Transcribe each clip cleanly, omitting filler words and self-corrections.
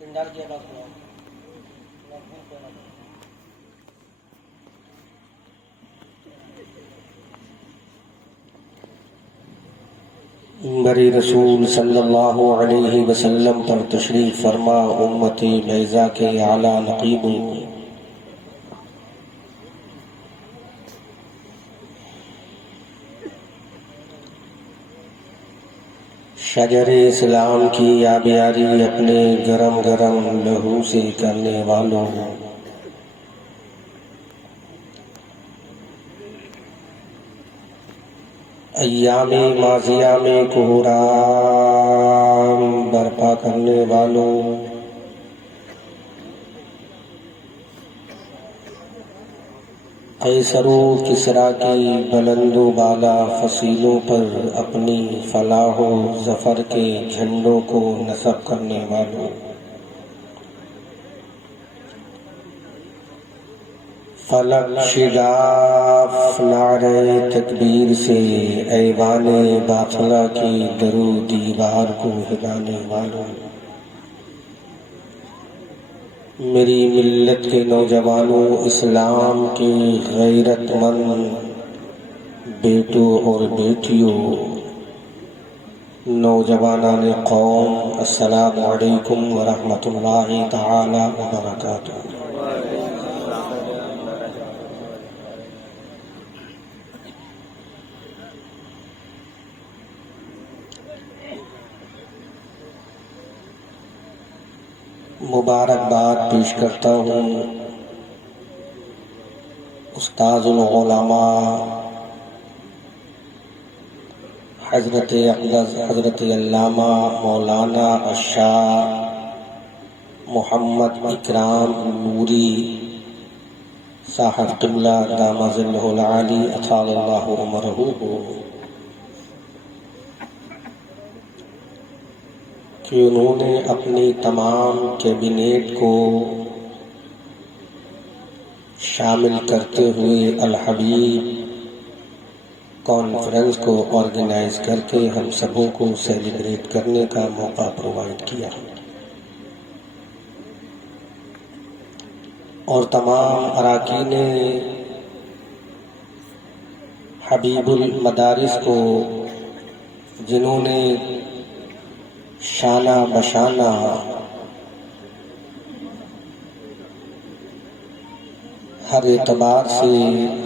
منبر رسول صلی اللہ علیہ وسلم پر تشریف فرما امت بیضا کے اعلیٰ نقیب شجر اسلام کی آبیاری اپنے گرم گرم لہو سے کرنے والوں، ایام ماضیہ میں کوہرام برپا کرنے والوں، قیصر و کسریٰ کی بلند و بالا فصیلوں پر اپنی فلاح و ظفر کے جھنڈوں کو نصب کرنے والوں، فلک شگاف نعرہ تکبیر سے ایوان باطلہ کی در و دیوار کو ہلانے والوں، میری ملت کے نوجوانوں، اسلام کے غیرت مند بیٹوں اور بیٹیوں، نوجوانان قوم، السلام علیکم ورحمۃ اللہ تعالی وبرکاتہ۔ مبارکباد پیش کرتا ہوں استاذ العلماء حضرت اقدس حضرت علامہ مولانا الشاہ محمد اکرام نوری صاحب قبلہ دامہ ظلہ العالی اطال اللہ عمرہ کو کہ انہوں نے اپنی تمام کیبنیٹ کو شامل کرتے ہوئے الحبیب کانفرنس کو آرگنائز کر کے ہم سبوں کو سیلیبریٹ کرنے کا موقع پرووائڈ کیا، اور تمام اراکین حبیب المدارس کو جنہوں نے شانہ بشانہ ہر اعتبار سے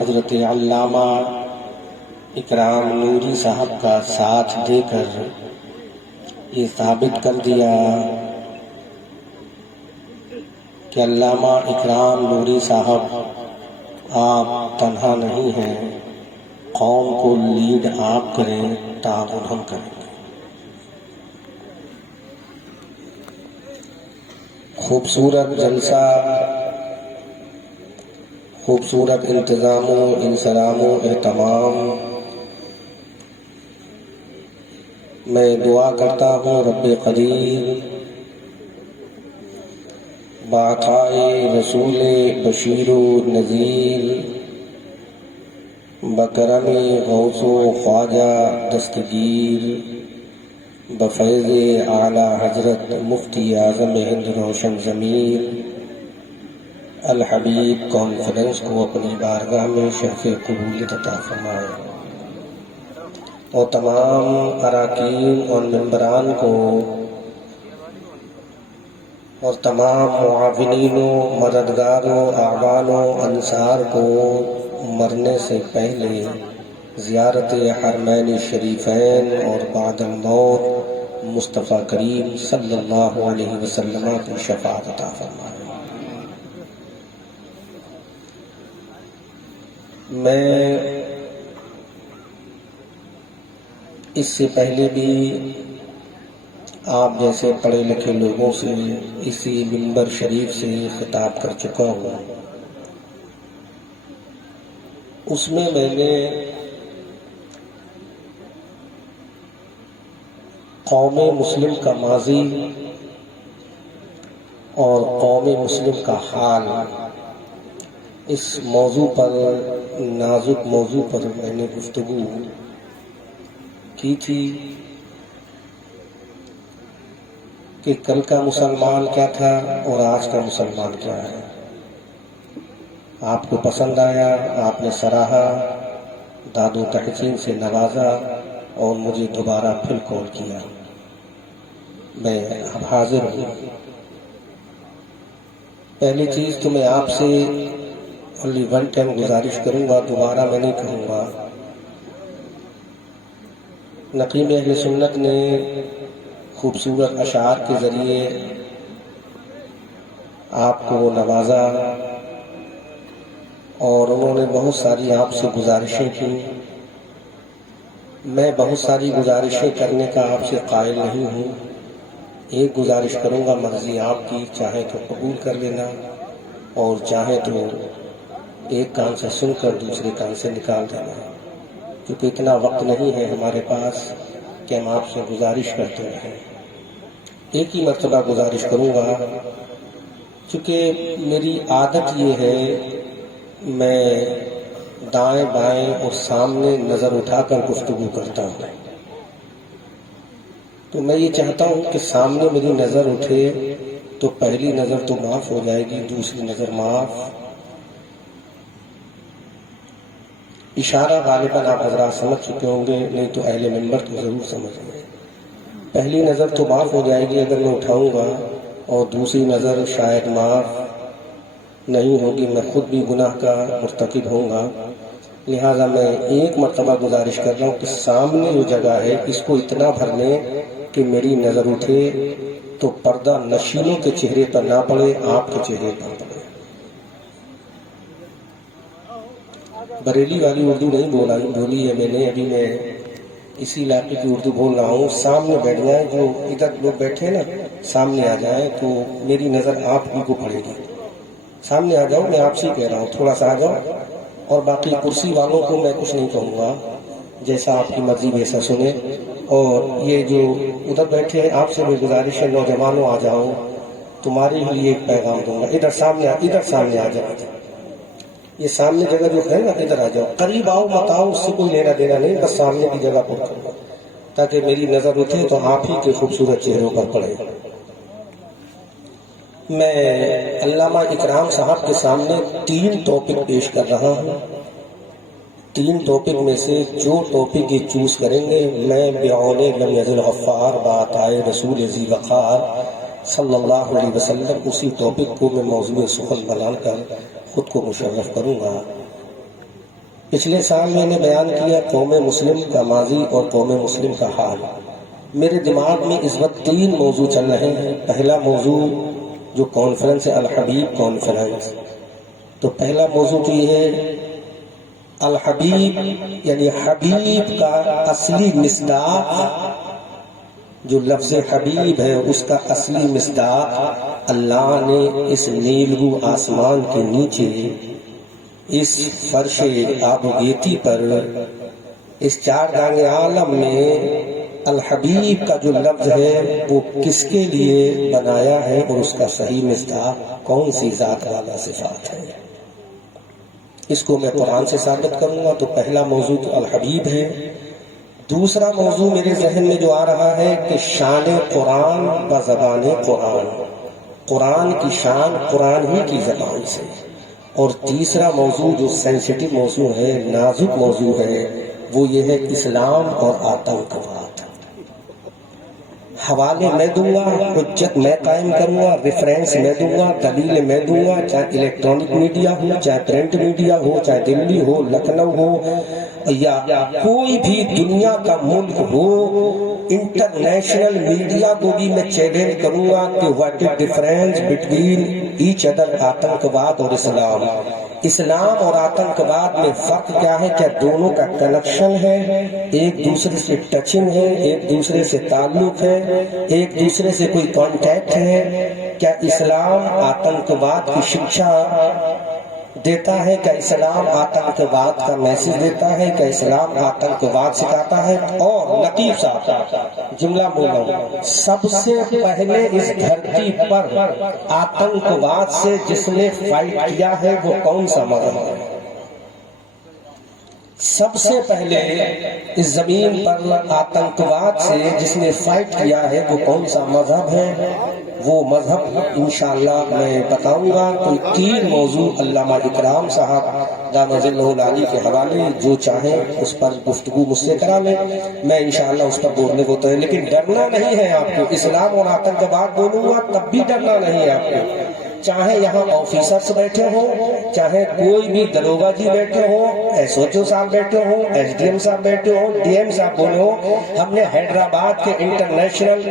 حضرت علامہ اکرام نوری صاحب کا ساتھ دے کر یہ ثابت کر دیا کہ علامہ اکرام نوری صاحب آپ تنہا نہیں ہیں، قوم کو لیڈ آپ کریں، تعاون ہم کریں۔ خوبصورت جلسہ، خوبصورت انتظام و انصرام و اہتمام، میں دعا کرتا ہوں رب قدیر بعطائے رسول بشیر و نذیر، بکرم غوث و خواجہ دستگیر، بفیض اعلیٰ حضرت مفتی اعظم ہند روشن ضمیر الحبیب کانفرنس کو اپنی بارگاہ میں شرف قبولیت عطا فرمائے، اور تمام اراکین اور ممبران کو اور تمام معاونین و مددگاروں، اعوان و انصار کو مرنے سے پہلے زیارت حرمین شریفین اور بعد الموت مصطفیٰ کریم صلی اللہ علیہ وسلم کی شفاعت عطا فرمائے۔ میں اس سے پہلے بھی آپ جیسے پڑھے لکھے لوگوں سے اسی منبر شریف سے خطاب کر چکا ہوں، اس میں نے قوم مسلم کا ماضی اور قوم مسلم کا حال، اس موضوع پر، نازک موضوع پر میں نے گفتگو کی تھی، کہ کل کا مسلمان کیا تھا اور آج کا مسلمان کیا ہے۔ آپ کو پسند آیا، آپ نے سراہا، داد و تحسین سے نوازا اور مجھے دوبارہ پھر کال کیا۔ میں اب حاضر ہوں۔ پہلی چیز تو میں آپ سے only one time گزارش کروں گا، دوبارہ میں نہیں کہوں گا۔ نقیب اہل سنت نے خوبصورت اشعار کے ذریعے آپ کو نوازا اور انہوں نے بہت ساری آپ سے گزارشیں کی۔ میں بہت ساری گزارشیں کرنے کا آپ سے قائل نہیں ہوں۔ ایک گزارش کروں گا، مرضی آپ کی، چاہے تو قبول کر لینا اور چاہے تو ایک کان سے سن کر دوسرے کان سے نکال دینا، کیونکہ اتنا وقت نہیں ہے ہمارے پاس کہ ہم آپ سے گزارش کرتے رہیں۔ ایک ہی مرتبہ گزارش کروں گا، چونکہ میری عادت یہ ہے میں دائیں بائیں اور سامنے نظر اٹھا کر گفتگو کرتا ہوں، تو میں یہ چاہتا ہوں کہ سامنے میری نظر اٹھے تو پہلی نظر تو معاف ہو جائے گی، دوسری نظر معاف۔ اشارہ غالباً آپ حضرات سمجھ چکے ہوں گے، نہیں تو اہل منبر تو ضرور سمجھ گئے۔ پہلی نظر تو معاف ہو جائے گی اگر میں اٹھاؤں گا، اور دوسری نظر شاید معاف نہیں ہوگی، میں خود بھی گناہ کا مرتکب ہوں گا۔ لہٰذا میں ایک مرتبہ گزارش کر رہا ہوں کہ سامنے جو جگہ ہے اس کو اتنا بھر لیں کہ میری نظر اٹھے تو پردہ نشینوں کے چہرے پر نہ پڑے، آپ کے چہرے پر پڑے۔ بریلی والی اردو نہیں بولی ہے میں نے ابھی، میں اسی علاقے کی اردو بول رہا ہوں۔ سامنے بیٹھ جائیں، جو ادھر لوگ بیٹھے نا سامنے آ جائیں تو میری نظر آپ ہی کو پڑے گی۔ سامنے آ جاؤ، میں آپ سے کہہ رہا ہوں، تھوڑا سا آ جاؤ۔ اور باقی کرسی والوں کو میں کچھ نہیں کہوں گا، جیسا آپ کی مرضی ویسا سنیں۔ اور یہ جو ادھر بیٹھے ہیں آپ سے بھی گزارش ہے، نوجوانوں آ جاؤ، تمہارے لیے ایک پیغام دوں گا۔ ادھر سامنے آ جاؤ، یہ سامنے جگہ جو ہے نا ادھر آ جاؤ، قریب آؤ مت آؤ، اس سے کوئی لینا دینا نہیں، بس سامنے کی جگہ پر کرو تاکہ میری نظر اٹھے تو آپ ہی کے خوبصورت چہروں پر پڑے۔ میں علامہ اکرام صاحب کے سامنے 3 ٹاپک پیش کر رہا ہوں۔ 3 ٹاپک میں سے جو ٹاپک یہ چوز کریں گے، میں بعون لم یزل غفار بات آئے رسول ذی وقار صلی اللہ علیہ وسلم، اسی ٹاپک کو میں موضوع سخن بنا کر خود کو مشرف کروں گا۔ پچھلے سال میں نے بیان کیا قوم مسلم کا ماضی اور قوم مسلم کا حال۔ میرے دماغ میں اس وقت 3 موضوع چل رہے ہیں۔ پہلا موضوع جو کانفرنس ہے الحبیب کانفرنس، تو پہلا موضوع تو یہ ہے الحبیب یعنی حبیب کا اصلی مصداق، جو لفظ حبیب ہے اس کا اصلی مصداق اللہ نے اس نیلگو آسمان کے نیچے، اس فرش آبگیتی پر، اس 4 دانگ عالم میں الحبیب کا جو لفظ ہے وہ کس کے لیے بنایا ہے اور اس کا صحیح مصداق کون سی ذات والا صفات ہے، اس کو میں قرآن سے ثابت کروں گا۔ تو پہلا موضوع تو الحبیب ہے۔ دوسرا موضوع میرے ذہن میں جو آ رہا ہے کہ شان قرآن و زبان قرآن، قرآن کی شان قرآن ہی کی زبان سے۔ اور تیسرا موضوع جو سینسٹیو موضوع ہے، نازک موضوع ہے، وہ یہ ہے اسلام اور آتنکواد۔ حوالے میں دوں گا، حجت میں قائم کروں گا، ریفرنس میں دوں گا، دلیل میں دوں گا، چاہے الیکٹرانک میڈیا ہو، چاہے پرنٹ میڈیا ہو، چاہے دلی ہو، لکھنؤ ہو، یا کوئی بھی دنیا کا ملک ہو، انٹرنیشنل میڈیا کو بھی میں چیلنج کروں گا کہ what is difference between each other آتنکواد اور اسلام۔ اسلام اور آتنکواد میں فرق کیا ہے؟ کیا دونوں کا کنیکشن ہے، ایک دوسرے سے ٹچنگ ہے، ایک دوسرے سے تعلق ہے، ایک دوسرے سے کوئی کانٹیکٹ ہے؟ کیا اسلام آتنکواد کی شکشا دیتا ہے؟ کیا اسلام آتنکواد کا میسج دیتا ہے؟ کیا اسلام آتنکواد سکھاتا ہے؟ اور نقیب صاحب جملہ بولا، سب سے پہلے اس دھرتی پر آتنکواد سے جس نے فائٹ کیا ہے وہ کون سا مذہب ہے؟ سب سے پہلے اس زمین پر آتنکواد سے جس نے فائٹ کیا ہے وہ کون سا مذہب ہے، وہ مذہب انشاءاللہ میں بتاؤں گا۔ تو 3 موضوع علامہ اکرام صاحب دامت ظلہ العالی کے حوالے جو چاہیں اس پر گفتگو مجھ سے کرا لیں، میں انشاءاللہ اس پر بولنے کو تو ہے، لیکن ڈرنا نہیں ہے آپ کو۔ اسلام اور آتنکواد بولوں گا تب بھی ڈرنا نہیں ہے آپ کو، چاہے یہاں آفیسرز بیٹھے ہوں، چاہے کوئی بھی دروگا جی بیٹھے ہوں، ایس او صاحب بیٹھے ہوں، ایس ڈی ایم صاحب بیٹھے ہوں، ڈی ایم صاحب بولے ہوں۔ ہم نے حیدرآباد کے انٹرنیشنل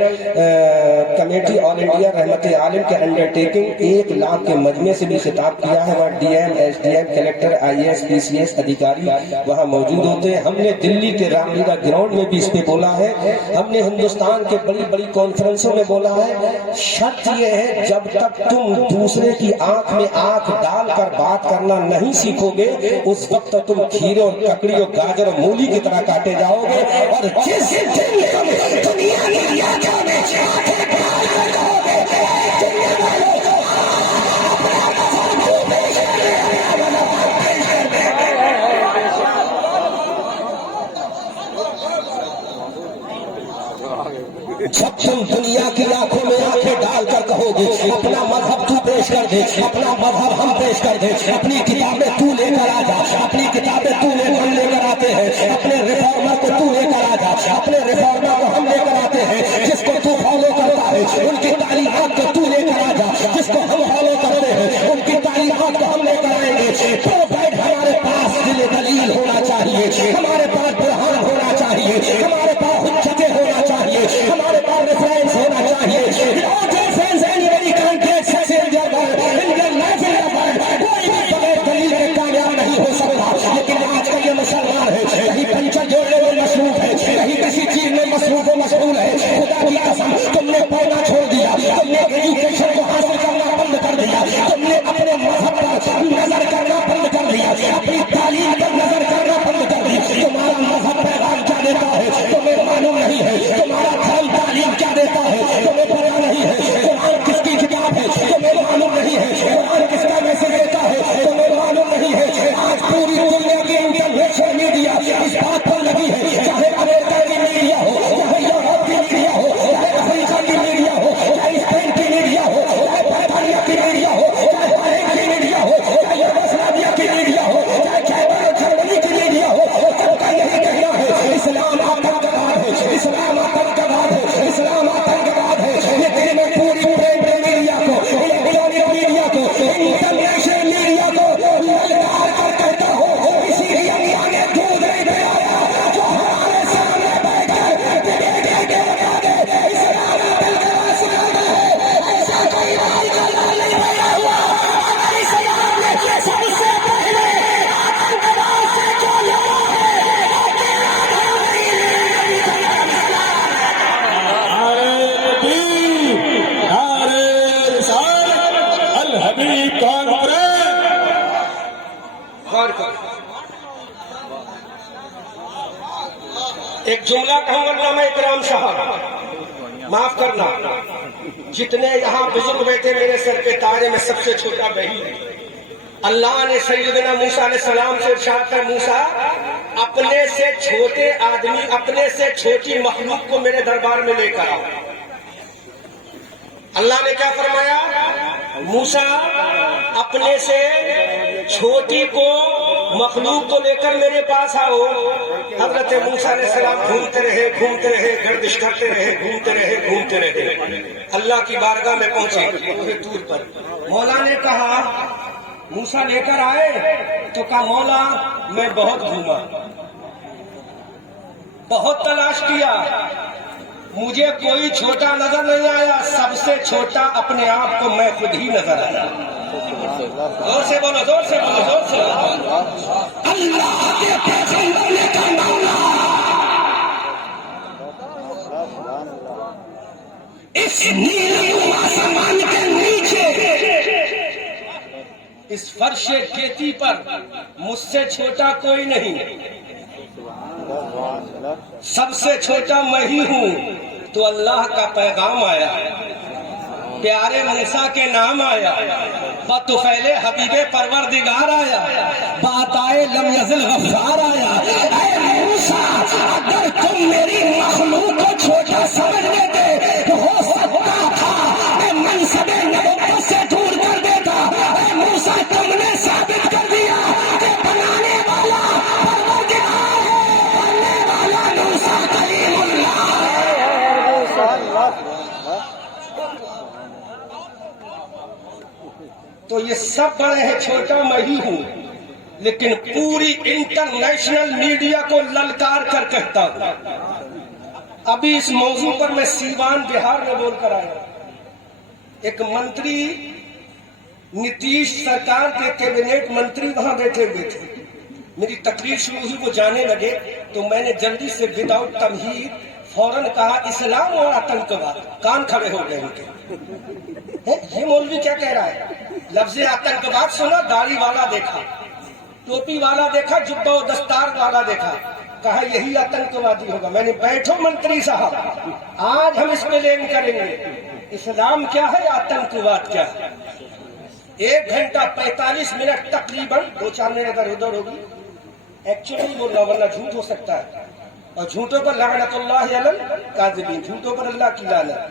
کمیٹی آل انڈیا رحمت عالم کے انڈرٹیکنگ 1 لاکھ کے مجمع سے بھی خطاب کیا ہے، وہاں D M, S D M, collector, I S, P C S ادھیکاری وہاں موجود ہوتے ہیں۔ ہم نے دلی کے رام لیلا گراؤنڈ میں بھی اس پہ بولا ہے، ہم نے ہندوستان کے بڑی بڑی کانفرنسوں میں بولا ہے، شرط یہ ہے جب تک تم دوسرے کی آنکھ میں آنکھ ڈال کر بات کرنا نہیں سیکھو گے اس وقت تم کھیرے اور ککڑی اور گاجر اور مولی کی طرح کاٹے جاؤ گے۔ اور جس دن دنیا میں یا جانے جب تم دنیا کی آنکھوں میں آنکھیں ڈال کر کہو گے اپنا مذہب تو پیش کر دے، اپنا مذہب ہم پیش کر دے، اپنی کتابیں تو لے کر آ جا، اپنی کتابیں تو لے کر آتے ہیں، اپنے ریفارمر کو تو لے کر آ جا، اپنے ریفارمر کو ہم لے کر آتے ہیں، جس کو تو فالو کرتا ہے ان کی تعلیمات کو تو لے کر آ جا، جس کو ہم فالو کرتے ہیں ان کی تعلیمات کو ہم لے کر آئیں گے۔ تو ہمارے پاس دلیل ہونا چاہیے، ہمارے پاس برہان ہونا چاہیے، ہمارے پاس حجتیں ہونا چاہیے، ہمارے پاس ریفرنس ہونا چاہیے۔ کوئی بھی بغیر دلیل کے کامیاب نہیں ہو سکتا، لیکن آج کا یہ مسلمان ہے کہیں پنچر جوڑنے میں مصروف ہے، کہیں کسی چیز میں مصروف و مشغول ہے۔ خدا کی قسم تم نے پڑھنا چھوڑ دیا، تم نے ایجوکیشن کو حاصل کرنا بند کر دیا، تم نے اپنے مذہب پر نظر کرنا بند کر دیا، اپنی تعلیم پر نظر کرنا بند کر دیا۔ تمہارا مذہب پیغام کیا دیتا ہے تمہیں معلوم نہیں ہے، تمہارا دھرم تعلیم کیا دیتا ہے تمہیں پتا نہیں ہے، قرآن کس کی کتاب ہے تمہیں معلوم نہیں ہے، قرآن کس کا میسج دیتا ہے تمہیں معلوم نہیں ہے۔ آج پوری دنیا کی انٹرنیشنل میڈیا اس بات پر لگی ہے، چاہے امریکہ کی میڈیا ہو، چاہے یورپ کی میڈیا ہو، چاہے افریقہ کی میڈیا ہو، چاہے اسپین کی میڈیا ہو، چاہے برطانیہ کی میڈیا ہو، چاہے بحرین کی میڈیا ہو، چاہے یوگوسلاویا کی میڈیا ہو، چاہے خیبر اور جرمنی کی میڈیا ہو، سب کا یہی کہنا ہے اسلام آتنکواد ہے، اسلام آتنکواد ہے، اسلام آتنکواد ہے۔ لیکن میں پوری میڈیا کو، الیکٹرانک میڈیا کو، انٹرنیشنل میڈیا کو للکار کر کہتا ہوں اسی لیے اللہ نے دودھ نہیں پلایا جو ہمارے سامنے بیٹھ کر اسلام آتنکواد سناتا ہے، ایسا کوئی بات کرنا نہیں پیدا ہوا۔ اگر اسلام نے سب سے پہلے آتنکواد سے جو لڑا الحبیب کانفرنس ایک جملہ کہوں علامہ اکرام صاحب، معاف کرنا، جتنے یہاں بزرگ بیٹھے میرے سر پہ تاج ہے، میں سب سے چھوٹا بہی ہوں۔ اللہ نے سیدنا موسیٰ علیہ السلام سے ارشاد کر، موسیٰ اپنے سے چھوٹے آدمی، اپنے سے چھوٹی مخلوق کو میرے دربار میں لے کر آؤ۔ اللہ نے کیا فرمایا؟ موسیٰ اپنے سے چھوٹی کو مخلوق کو لے کر میرے پاس آؤ۔ حضرت موسیٰ علیہ السلام گھومتے رہے، گردش کرتے رہے، گھومتے رہے، اللہ کی بارگاہ میں پہنچے کوہ طور پر۔ مولا نے کہا موسیٰ لے کر آئے؟ تو کہا مولا میں بہت گھوما، بہت تلاش کیا، مجھے کوئی چھوٹا نظر نہیں آیا، سب سے چھوٹا اپنے آپ کو میں خود ہی نظر آیا۔ زور سے بولو، زور سے بولو، زور سے بولو۔ اللہ کے پیغمبر نے کہا مولا اس نیلے آسمان کے نیچے اس فرش کھیتی پر مجھ سے چھوٹا کوئی نہیں، سب سے چھوٹا میں ہی ہوں۔ تو اللہ کا پیغام آیا، پیارے موسیٰ کے نام آیا، بطفیل حبیب پروردگار آیا، بات آئے لم یزل غفار آیا۔ اے موسیٰ اگر تم میری مخلوق کو چھوٹا سمجھ لیتے تو ہو سکتا تھا میں منصب نبوت سے دور کر دیتا۔ اے موسیٰ تم نے ثابت کر دیا کہ بنانے والا پروردگار ہے، بننے والا موسیٰ کلیم اللہ ہے۔ تو یہ سب بڑے ہیں، چھوٹا میں ہی ہوں، لیکن پوری انٹرنیشنل میڈیا کو للکار کر کہتا ہوں۔ ابھی اس موضوع پر میں سیوان بہار میں بول کر آیا، ایک منتری نتیش سرکار کے کیبنٹ منتری وہاں بیٹھے ہوئے تھے، میری تقریر شروع ہوئی، وہ جانے لگے تو میں نے جلدی سے وداؤٹ تمہید فوراً کہا اسلام اور آتنکواد۔ کان کھڑے ہو گئے ان کے، یہ مولوی کیا کہہ رہا ہے؟ لفظ آتنکواد سنا، داڑھی والا دیکھا، ٹوپی والا دیکھا، جبہ و دستار والا دیکھا، کہا یہی آتنکوادی ہوگا۔ میں نے بیٹھو منتری صاحب، آج ہم اس پہ لین کریں گے، اسلام کیا ہے، آتنکواد کیا ہے۔ 1 گھنٹہ 45 منٹ تقریباً، 2-4 منٹ ادھر ادھر ہوگی، ایکچولی بول رہا ہوں ورنہ جھوٹ ہو سکتا ہے، اور جھوٹوں پر لعنت اللہ علی الکاذبین، جھوٹوں پر اللہ کی لعنت۔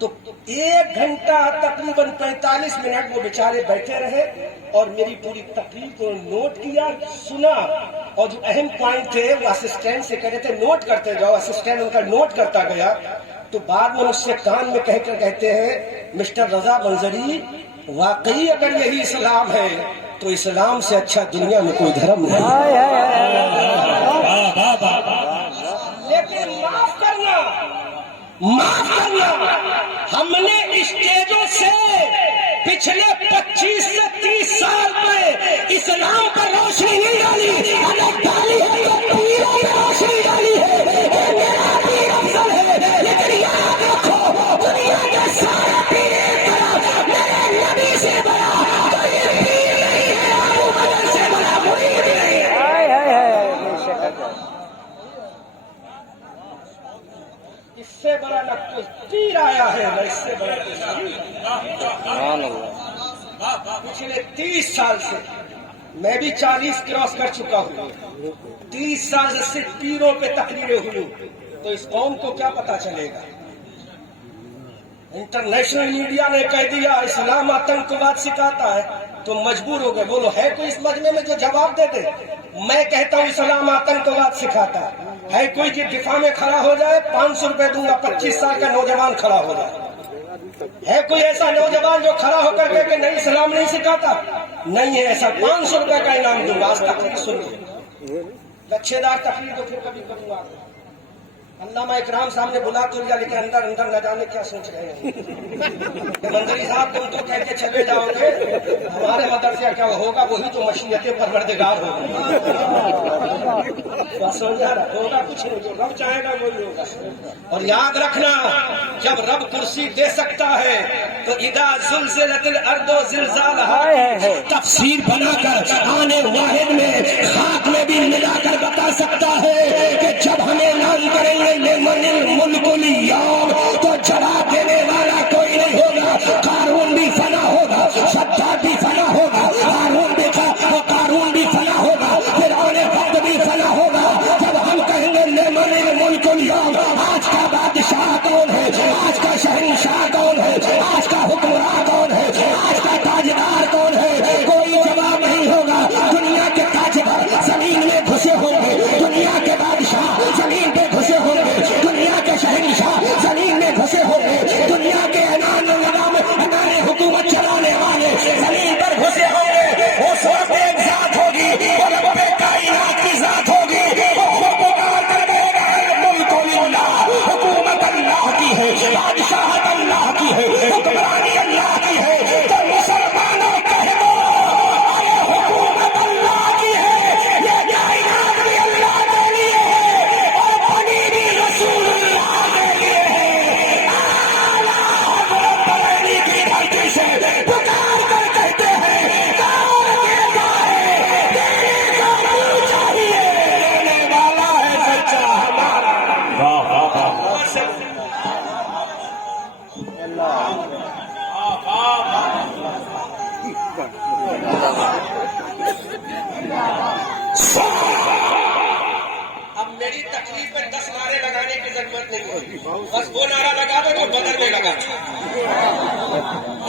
تو 1 گھنٹہ تقریباً 45 منٹ وہ بیچارے بیٹھے رہے اور میری پوری تقریر کو نوٹ کیا، سنا، اور جو اہم پوائنٹ تھے وہ اسسٹنٹ سے کہتے تھے نوٹ کرتے جاؤ، اسسٹنٹ ان کا نوٹ کرتا گیا۔ تو بعد میں اس سے کان میں کہہ کر کہتے ہیں مسٹر رضا منظری، واقعی اگر یہی اسلام ہے تو اسلام سے اچھا دنیا میں کوئی دھرم نہیں۔ لیکن معاف کرنا، ہم نے اسٹیجوں سے پچھلے 25 سے 30 سال میں اسلام پر روشنی نہیں ڈالی، اگر ڈالی ہے تو پیروں پہ روشنی ڈالی ہے، میرا پیر افضل ہے، لیکن یاد رکھو دنیا کے سارے پیر ایک طرف، میرے نبی سے بڑا کوئی پیر نہیں ہے، ابو بکر سے بڑا مرید نہیں ہے۔ اس سے بڑا نہ کوئی پیر آیا ہے، نہ اس سے بڑا کوئی شریف۔ پچھلے 30 سال سے میں بھی 40 کراس کر چکا ہوں، 30 سال سے صرف پیروں پہ تقریریں ہوئی، تو اس قوم کو کیا پتا چلے گا؟ انٹرنیشنل میڈیا نے کہہ دیا اسلام آتنکواد سکھاتا ہے، تو مجبور ہو گئے، بولو ہے کوئی اس مجمع میں جو جواب دے دے؟ میں کہتا ہوں اسلام آتنکواد سکھاتا ہے کوئی کہ دفاع میں کھڑا ہو جائے؟ 500 روپے دوں گا، 25 سال کا نوجوان کھڑا ہو جائے۔ ہے کوئی ایسا نوجوان جو کھڑا ہو کر کہ نہیں اسلام نہیں سکھاتا؟ نہیں ہے ایسا، 500 روپے کا انعام دوں گا۔ آج تقریر سن لو، لچھے دار تقریر تو پھر کبھی کروں گا۔ علامہ اکرام صاحب نے بلا تو لیا، لیکن اندر اندر نہ جانے کیا سوچ رہے ہیں۔ منظری صاحب تم تو کہہ کے چلے جاؤ گے، ہمارے مدرسے کیا ہوگا؟ وہی تو مشیت پروردگار ہوگا، ہوگا کچھ نہیں، جو رب چاہے گا وہی ہوگا۔ اور یاد رکھنا، جب رب کرسی دے سکتا ہے تو اذا زلزلت الارض زلزالہا تفسیر بنا کر آنے واحد میں خاک میں بھی ملا کر بتا سکتا ہے کہ جب ہمیں اعلان کریں گے لمن الملک اليوم تو جواب دینے والا کوئی نہیں ہوگا۔ قارون بھی فنا ہوگا، شداد بھی فنا ہوگا، قارون بھی فنا ہوگا، فرعون وقت بھی فنا ہوگا۔ جب ہم کہیں گے لمن الملک اليوم، آج کا بادشاہ کون ہے، آج کا شہنشاہ کون ہے، آج کا حکمراں کون ہے، آج کا تاجدار کون ہے، کوئی جواب نہیں ہوگا۔ دنیا کے تاجدار زمین میں گھسے ہوں گے، دنیا کے بادشاہ زمین پہ گھسے ہوں گے، دنیا کے شہنشاہ زمین میں گھسے ہوں گے، دنیا کے حکومت چلانے والے زمین پر گھسے ہوں گے۔ اس وقت ایک ذات ہوگی، وہ رب کائنات کی ذات ہوگی، وہ خود پکار کر دے گا ملک للہ، حکومت اللہ کی ہے، بادشاہت اللہ ضرورت نہیں ہوتی، بس وہ نعرہ لگا دو جو بدر میں لگا تھا،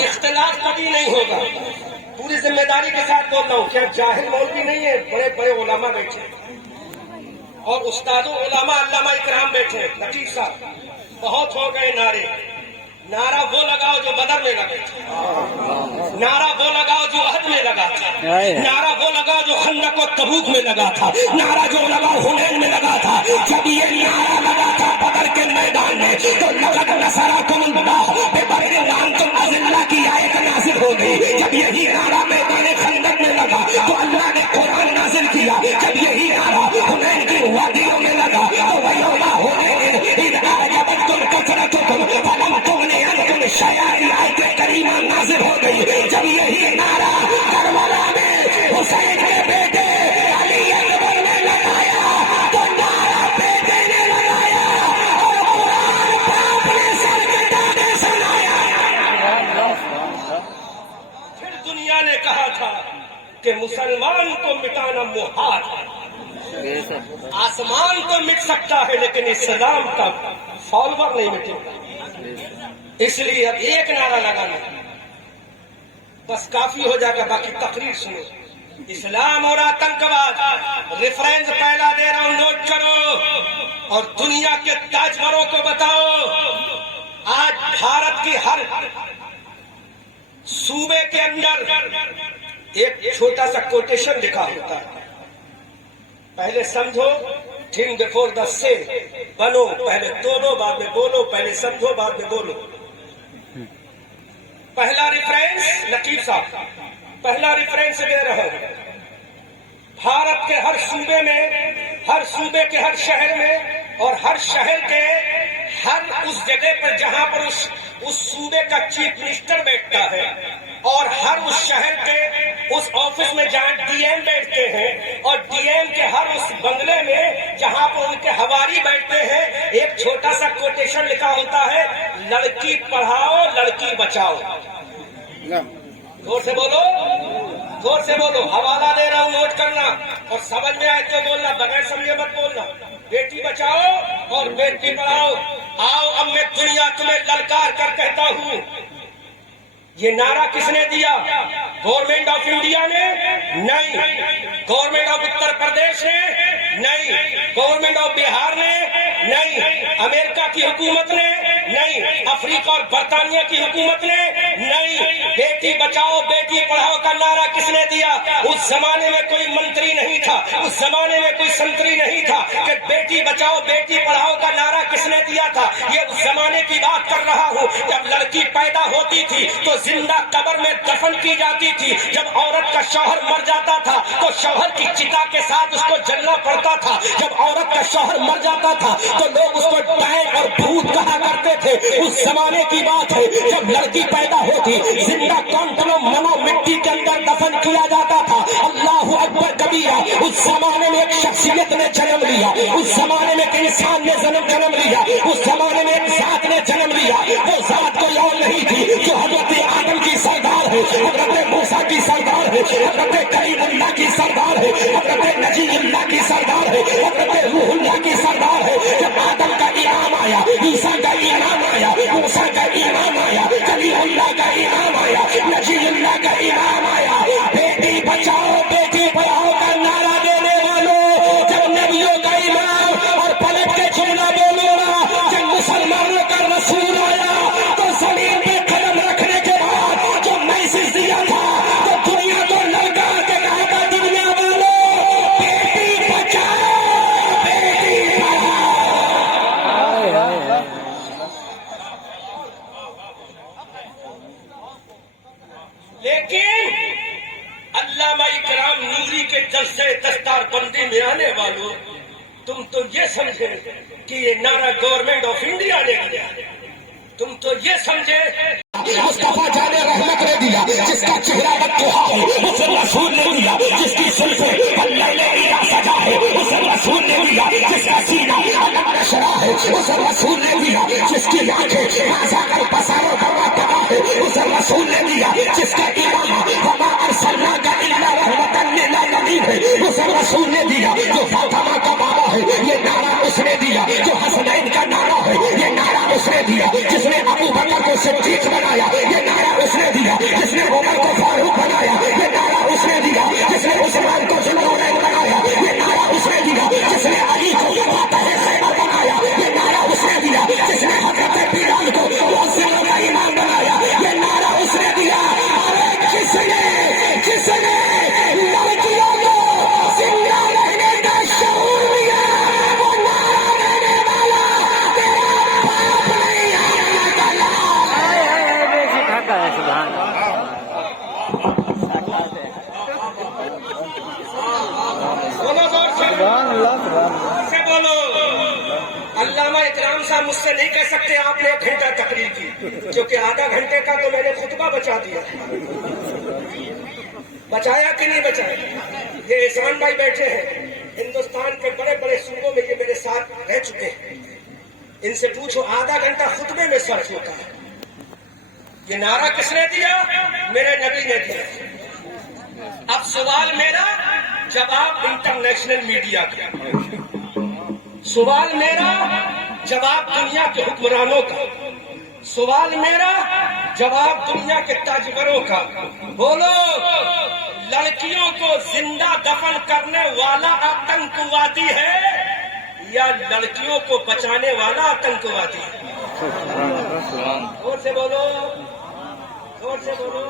اختلاف کبھی نہیں ہوگا۔ پوری ذمہ داری کے ساتھ بول رہا ہوں، کیا جاہل مولوی نہیں ہے، بڑے بڑے علماء بیٹھے اور استادوں علماء علامہ اکرام بیٹھے، لطیف صاحب بہت ہو گئے نعرے، نعرہ وہ لگاؤ جو بدر میں لگا تھا، نعرہ وہ لگاؤ جو عہد میں لگا تھا، نعرہ وہ لگاؤ جو خندق و تبوک میں لگا تھا، نعرہ جو لگاؤ حنین میں لگا تھا۔ جب یہ نعرہ لگا تھا بدر کے میدان میں تو لقد نصرکم اللہ ببدر وانتم اذلہ کی آیت نازل ہو گئی۔ جب یہی نعرہ میدان خندق میں لگا تو اللہ نے قرآن نازل کیا۔ جب یہی نعرہ حنین کی وادیوں میں لگا تو وَيَوْمَ حُنَيْنٍ إِذْ أَعْجَبَتْكُمْ كَثْرَتُكُمْ فَلَمْ تُغْنِ عَنْكُمْ شَيْئًا آیت کریمہ نازل ہو گئی۔ جب یہی نعرہ کربلا میں حسین کے بیٹے علی اکبر نے لگایا تو نعرہ بیٹے نے لگایا اور قرآن باپ نے سر کٹانے سنایا۔ پھر دنیا نے کہا تھا کہ مسلمان کو مٹانا محال ہے، آسمان تو مٹ سکتا ہے لیکن اسلام کا فالوور نہیں مٹے گا۔ اس لیے اب ایک نعرہ لگانا بس کافی ہو جائے گا، باقی تقریر سنو۔ اسلام اور آتنکواد، ریفرنس پہلا دے رہا ہوں، نوٹ کرو اور دنیا کے تاجوروں کو بتاؤ۔ آج بھارت کی ہر صوبے کے اندر ایک چھوٹا سا کوٹیشن لکھا ہوتا ہے، پہلے سمجھو تھنک بفور دا سے، بنو پہلے تولو بعد میں بولو، پہلے سمجھو بعد میں بولو۔ پہلا ریفرنس لطیف صاحب، پہلا ریفرنس دے رہا ہوں، بھارت کے ہر صوبے میں، ہر صوبے کے ہر شہر میں اور ہر شہر کے ہر اس جگہ پر جہاں پر اس صوبے کا چیف منسٹر بیٹھتا ہے اور ہر اس شہر کے اس آفس میں جہاں ڈی ایم بیٹھتے ہیں اور ڈی ایم کے ہر اس بنگلے میں جہاں پر ان کے ہواری بیٹھتے ہیں، ایک چھوٹا سا کوٹیشن لکھا ہوتا ہے، لڑکی پڑھاؤ لڑکی بچاؤ۔ زور سے بولو، زور سے بولو، حوالہ دے رہا ہوں، نوٹ کرنا اور سمجھ میں آئے تو بولنا، بغیر سمجھے مت بولنا۔ بیٹی بچاؤ اور بیٹی پڑھاؤ۔ آؤ اب میں دنیا تمہیں للکار کر کہتا ہوں، یہ نعرہ کس نے دیا؟ گورنمنٹ آف انڈیا نے؟ نہیں۔ گورنمنٹ آف اتر پردیش نے؟ نہیں۔ گورنمنٹ آف بہار نے؟ نہیں۔ امریکہ کی حکومت نے؟ نہیں۔ افریقہ اور برطانیہ کی حکومت نے؟ نہیں۔ بیٹی بچاؤ بیٹی پڑھاؤ کا نعرہ کس نے دیا؟ اس زمانے میں کوئی منتری نہیں تھا، اس زمانے میں کوئی سنتری نہیں تھا کہ بیٹی بچاؤ بیٹی پڑھاؤ کا نعرہ کس نے دیا تھا؟ یہ اس زمانے کی بات کر رہا ہوں جب لڑکی پیدا ہوتی تھی تو زندہ قبر میں دفن کی جاتی تھی، جب عورت کا شوہر مر جاتا تھا تو شوہر کی چتا کے ساتھ اس کو جلنا پڑتا تھا، جب عورت کا شوہر مر جاتا تھا تو لوگ اس کو ڈائن اور بھوت کہا کرتے تھے۔ اس زمانے کی بات ہے جب لڑکی پیدا ہوتی زندہ کانٹلو منو مٹی کے اندر دفن کیا جاتا تھا۔ اللہ اکبر کبیرہ، اس زمانے میں ایک شخصیت نے جنم لیا، اس زمانے میں ایک انسان نے جنم لیا، اس زمانے میں ایک ذات نے جنم لیا۔ وہ ذات کوئی اور نہیں تھی جو حضرت آدم کی سردار ہے، حضرت موسیٰ کی سردار ہے، حضرت کریم اللہ کی سردار ہے، حضرت نجی اللہ کی سردار ہے، حضرت روح اللہ کی سردار ہے۔ جب آدم کا انعام آیا، عیسیٰ کا انعام آیا، موسیٰ کا انعام آیا، کریم اللہ کا انعام آیا، نجی اللہ کا انعام آیا۔ بیٹی بچاؤ بیٹی پڑھاؤ کا نعرہ دینے والوں، جب نبیوں کا امام اور پلٹ کے جملہ بولو نا، جب مسلمانوں کا رسول آیا تو زمین پہ قدم رکھنے کے بعد جو میسج دیا تھا تو دنیا کو للکار کے کہا تھا، دنیا والوں بیٹی بچاؤ بیٹی پڑھاؤ۔ لیکن علامہ اکرام نوری کے جلسے دستار بندی میں آنے والوں، تم تو یہ سمجھے کہ یہ نعرہ گورنمنٹ آف انڈیا نے دیا، تم تو یہ سمجھے مصطفیٰ جان رحمت نے دیا، جس کا چہرہ بددعا ہے اسے رسول نے دیا، جس کی زلفیں اللیل اذا سجا ہے اسے رسول نے دیا، جس کا سینہ علم نشرہ ہے اسے رسول نے دیا، جس کی آنکھیں مازا کر بساروں کا تباہ ہے اسے رسول نے دیا، جس کا امامہ وما ارسلناک الا رحمۃ للعالمین ہے اسے رسول نے دیا، جو فاطمہ کا بابا ہے یہ نعرہ اس نے دیا، جو حسنین کا نعرہ ہے مجھ سے نہیں کہہ سکتے آپ نے 1 گھنٹہ تقریر کی، کیونکہ آدھا گھنٹے کا تو میں نے خطبہ بچا دیا۔ بچایا کہ نہیں بچایا؟ یہ احسان بھائی بیٹھے ہیں، ہندوستان کے بڑے بڑے صوبوں میں یہ میرے ساتھ رہ چکے ہیں، ان سے پوچھو آدھا گھنٹہ خطبے میں صرف ہوتا ہے۔ یہ نعرہ کس نے دیا؟ میرے نبی نے دیا۔ اب سوال میرا، جواب انٹرنیشنل میڈیا کا، سوال میرا، جواب دنیا کے حکمرانوں کا، سوال میرا، جواب دنیا کے تاجوروں کا۔ بولو، لڑکیوں کو زندہ دفن کرنے والا آتنکوادی ہے یا لڑکیوں کو بچانے والا آتنکوادی ہے؟ زور سے بولو، زور سے بولو،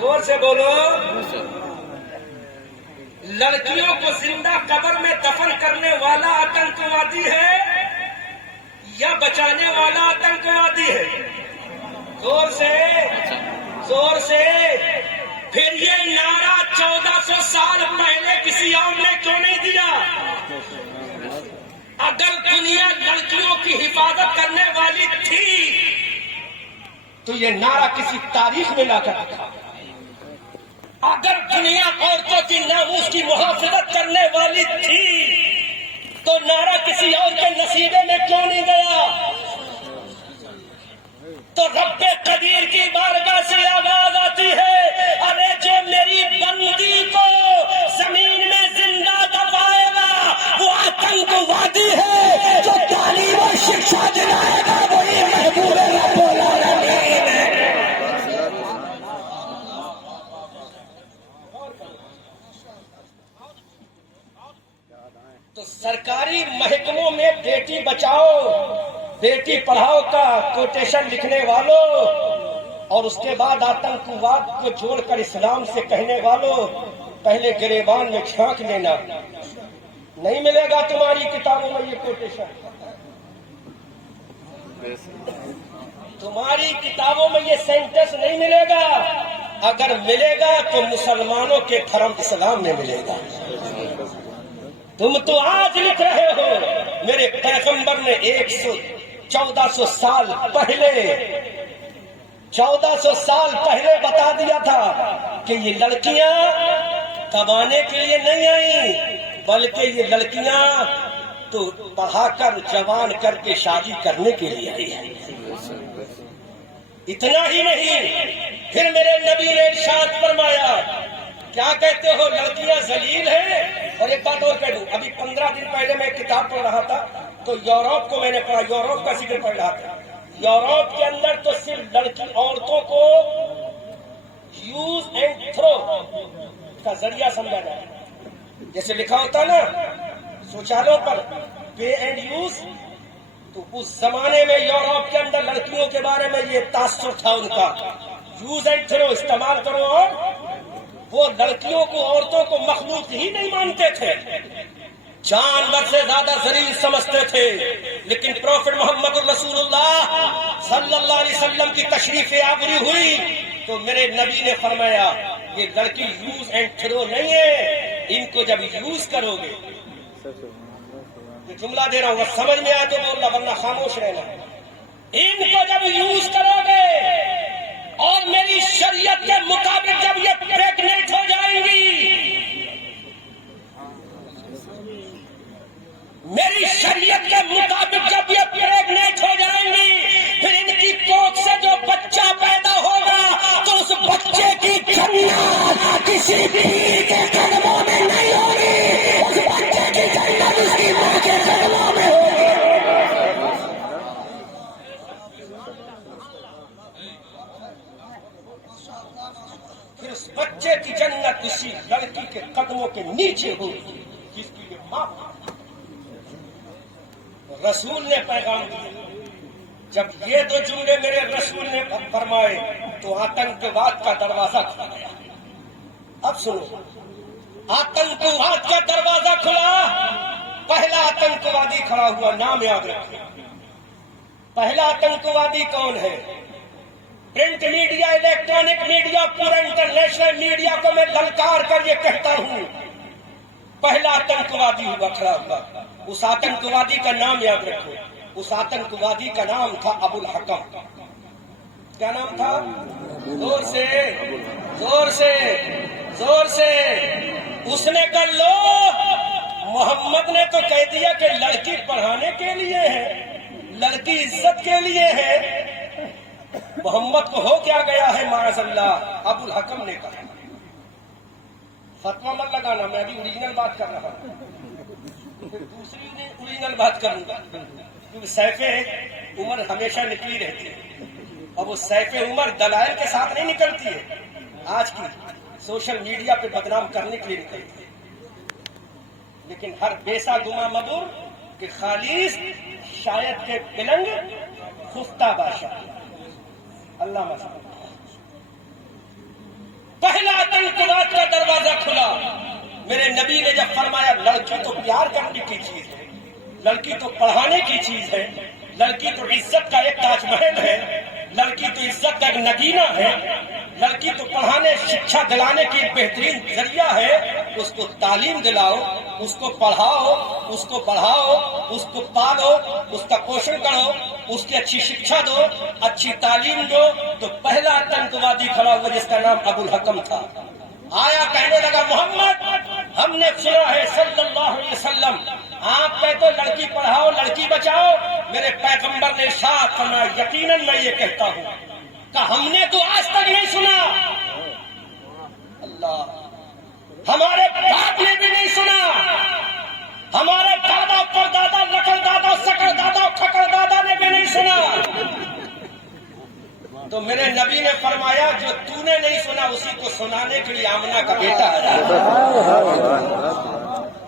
زور سے بولو۔ لڑکیوں کو زندہ قبر میں دفن کرنے والا آتنکوادی ہے یا بچانے والا آتنکوادی ہے؟ زور سے، زور سے۔ پھر یہ نعرہ 1400 سال پہلے کسی اور نے کیوں نہیں دیا؟ اگر دنیا لڑکیوں کی حفاظت کرنے والی تھی تو یہ نعرہ کسی تاریخ میں لا کر رکھا۔ اگر دنیا عورتوں کی ناموس کی محافظت کرنے والی تھی تو نعرہ کسی اور کے نصیبے میں کیوں نہیں گیا؟ تو رب قدیر کی بارگاہ سے آواز آتی ہے، ارے جو میری بندی کو زمین میں زندہ دفائے گا وہ آتنکوادی ہے، جو تعلیم و شکشا دلائے گا وہی محبوب رب العالمین ہے۔ تو سرکاری محکموں میں بیٹی بچاؤ بیٹی پڑھاؤ کا کوٹیشن لکھنے والوں اور اس کے بعد آتنکواد کو جوڑ کر اسلام سے کہنے والوں، پہلے گریبان میں جھانک لینا، نہیں ملے گا تمہاری کتابوں میں یہ کوٹیشن، تمہاری کتابوں میں یہ سینٹنس نہیں ملے گا۔ اگر ملے گا تو مسلمانوں کے دھرم اسلام میں ملے گا۔ تم تو آج لکھ رہے ہو، میرے پیغمبر نے 1400 سال پہلے 1400 سال پہلے بتا دیا تھا کہ یہ لڑکیاں کمانے کے لیے نہیں آئیں، بلکہ یہ لڑکیاں تو پڑھا کر جوان کر کے شادی کرنے کے لیے آئی ہیں۔ اتنا ہی نہیں، پھر میرے نبی نے ارشاد فرمایا، کیا کہتے ہو لڑکیاں ذلیل ہیں؟ اور ایک بات اور کہہ دوں، ابھی 15 دن پہلے میں کتاب پڑھ رہا تھا تو یورپ کو میں نے پڑھا، یورپ کا ذکر پڑھ رہا تھا۔ یورپ کے اندر تو صرف لڑکی عورتوں کو یوز اینڈ تھرو کا ذریعہ سمجھا جائے، جیسے لکھا ہوتا نا شوچالوں پر پے اینڈ یوز، تو اس زمانے میں یورپ کے اندر لڑکیوں کے بارے میں یہ تاثر تھا ان کا، یوز اینڈ تھرو، استعمال کرو، اور وہ لڑکیوں کو عورتوں کو مخلوق ہی نہیں مانتے تھے، جانور سے زیادہ ذلیل سمجھتے تھے۔ لیکن پروفٹ محمد الرسول اللہ صلی اللہ علیہ وسلم کی تشریف آوری ہوئی تو میرے نبی نے فرمایا یہ لڑکی یوز اینڈ تھرو نہیں ہے، ان کو جب یوز کرو گے، یہ جملہ دے رہا ہوں سمجھ میں آ تو بولنا ورنہ خاموش رہنا، ان کو جب یوز کرو گے اور میری شریعت کے مطابق جب یہ پریگننٹ ہو جائیں گی، میری شریعت کے مطابق جب یہ پریگننٹ ہو جائیں گی، پھر ان کی کوکھ سے جو بچہ پیدا ہوگا تو اس بچے کی جنت کسی پیر کے قدموں میں نہیں ہوگی، اس بچے کی جنت اس کی ماں کے قدموں میں ہوگی۔ پھر اس بچے کی جنت اسی لڑکی کے قدموں کے نیچے ہوگی جس کی یہ ماں۔ رسول نے پیغام دیا، جب یہ دو جملے میرے رسول نے فرمائے تو آتنکواد کا دروازہ کھلا گیا۔ اب سنو، آتنکواد کا دروازہ کھلا، پہلا آتنکوادی کھڑا ہوا، نام یاد رکھیں، پہلا آتنکوادی کون ہے؟ پرنٹ میڈیا، الیکٹرانک میڈیا، پورا انٹرنیشنل میڈیا کو میں للکار کر یہ کہتا ہوں، پہلا آتنکوادی ہوا کھڑا ہوا، اس آتنکوادی کا نام یاد رکھو، اس آتنکوادی کا نام تھا ابو الحکم. کیا نام تھا؟ زور سے زور سے زور سے. اس نے کہا لو محمد نے تو کہہ دیا کہ لڑکی پڑھانے کے لیے ہے, لڑکی عزت کے لیے ہے, محمد کو ہو کیا گیا ہے معاذ اللہ. ابو الحکم نے کہا فتویٰ مت لگانا, میں ابھی اوریجنل بات کر رہا ہوں, پھر دوسری اوریجنل بات کروں گا, کیونکہ سیف عمر ہمیشہ نکلی رہتی ہے, اور وہ سیف عمر دلائل کے ساتھ نہیں نکلتی ہے, آج کی سوشل میڈیا پہ بدنام کرنے کے لیے نکلتی ہے. لیکن ہر بیسا گما مدور کہ خالص شاید کے پلنگ خفتہ بادشاہ. اللہ مسلم. پہلا آتنکواد کا دروازہ کھلا. میرے نبی نے جب فرمایا لڑکی تو پیار کرنے کی چیز ہے, لڑکی تو پڑھانے کی چیز ہے, لڑکی تو عزت کا ایک تاج محل ہے, لڑکی تو عزت کا ایک نگینہ ہے, لڑکی تو پڑھانے شکشا دلانے کی ایک بہترین ذریعہ ہے. اس کو تعلیم دلاؤ, اس کو پڑھاؤ, اس کو بڑھاؤ, اس کو پالو, اس کا پوشن کرو, اس کی اچھی شکشا دو, اچھی تعلیم دو. تو پہلا آتنکوادی کھڑا ہوا جس کا نام ابو الحکم تھا. آیا کہنے لگا محمد ہم نے سنا ہے صلی اللہ علیہ وسلم آپ کہتے ہو لڑکی پڑھاؤ لڑکی بچاؤ, میرے پیغمبر نے ارشاد فرمایا یقیناً میں یہ کہتا ہوں کہ ہم نے تو آج تک نہیں سنا, اللہ ہمارے باپ نے بھی نہیں سنا, ہمارے دادا پردادا نقل دادا سکر دادا کھکر دادا نے بھی نہیں سنا. تو میرے نبی نے فرمایا جو تو نے نہیں سنا اسی کو سنانے کے لیے آمنہ کا بیٹا ہے.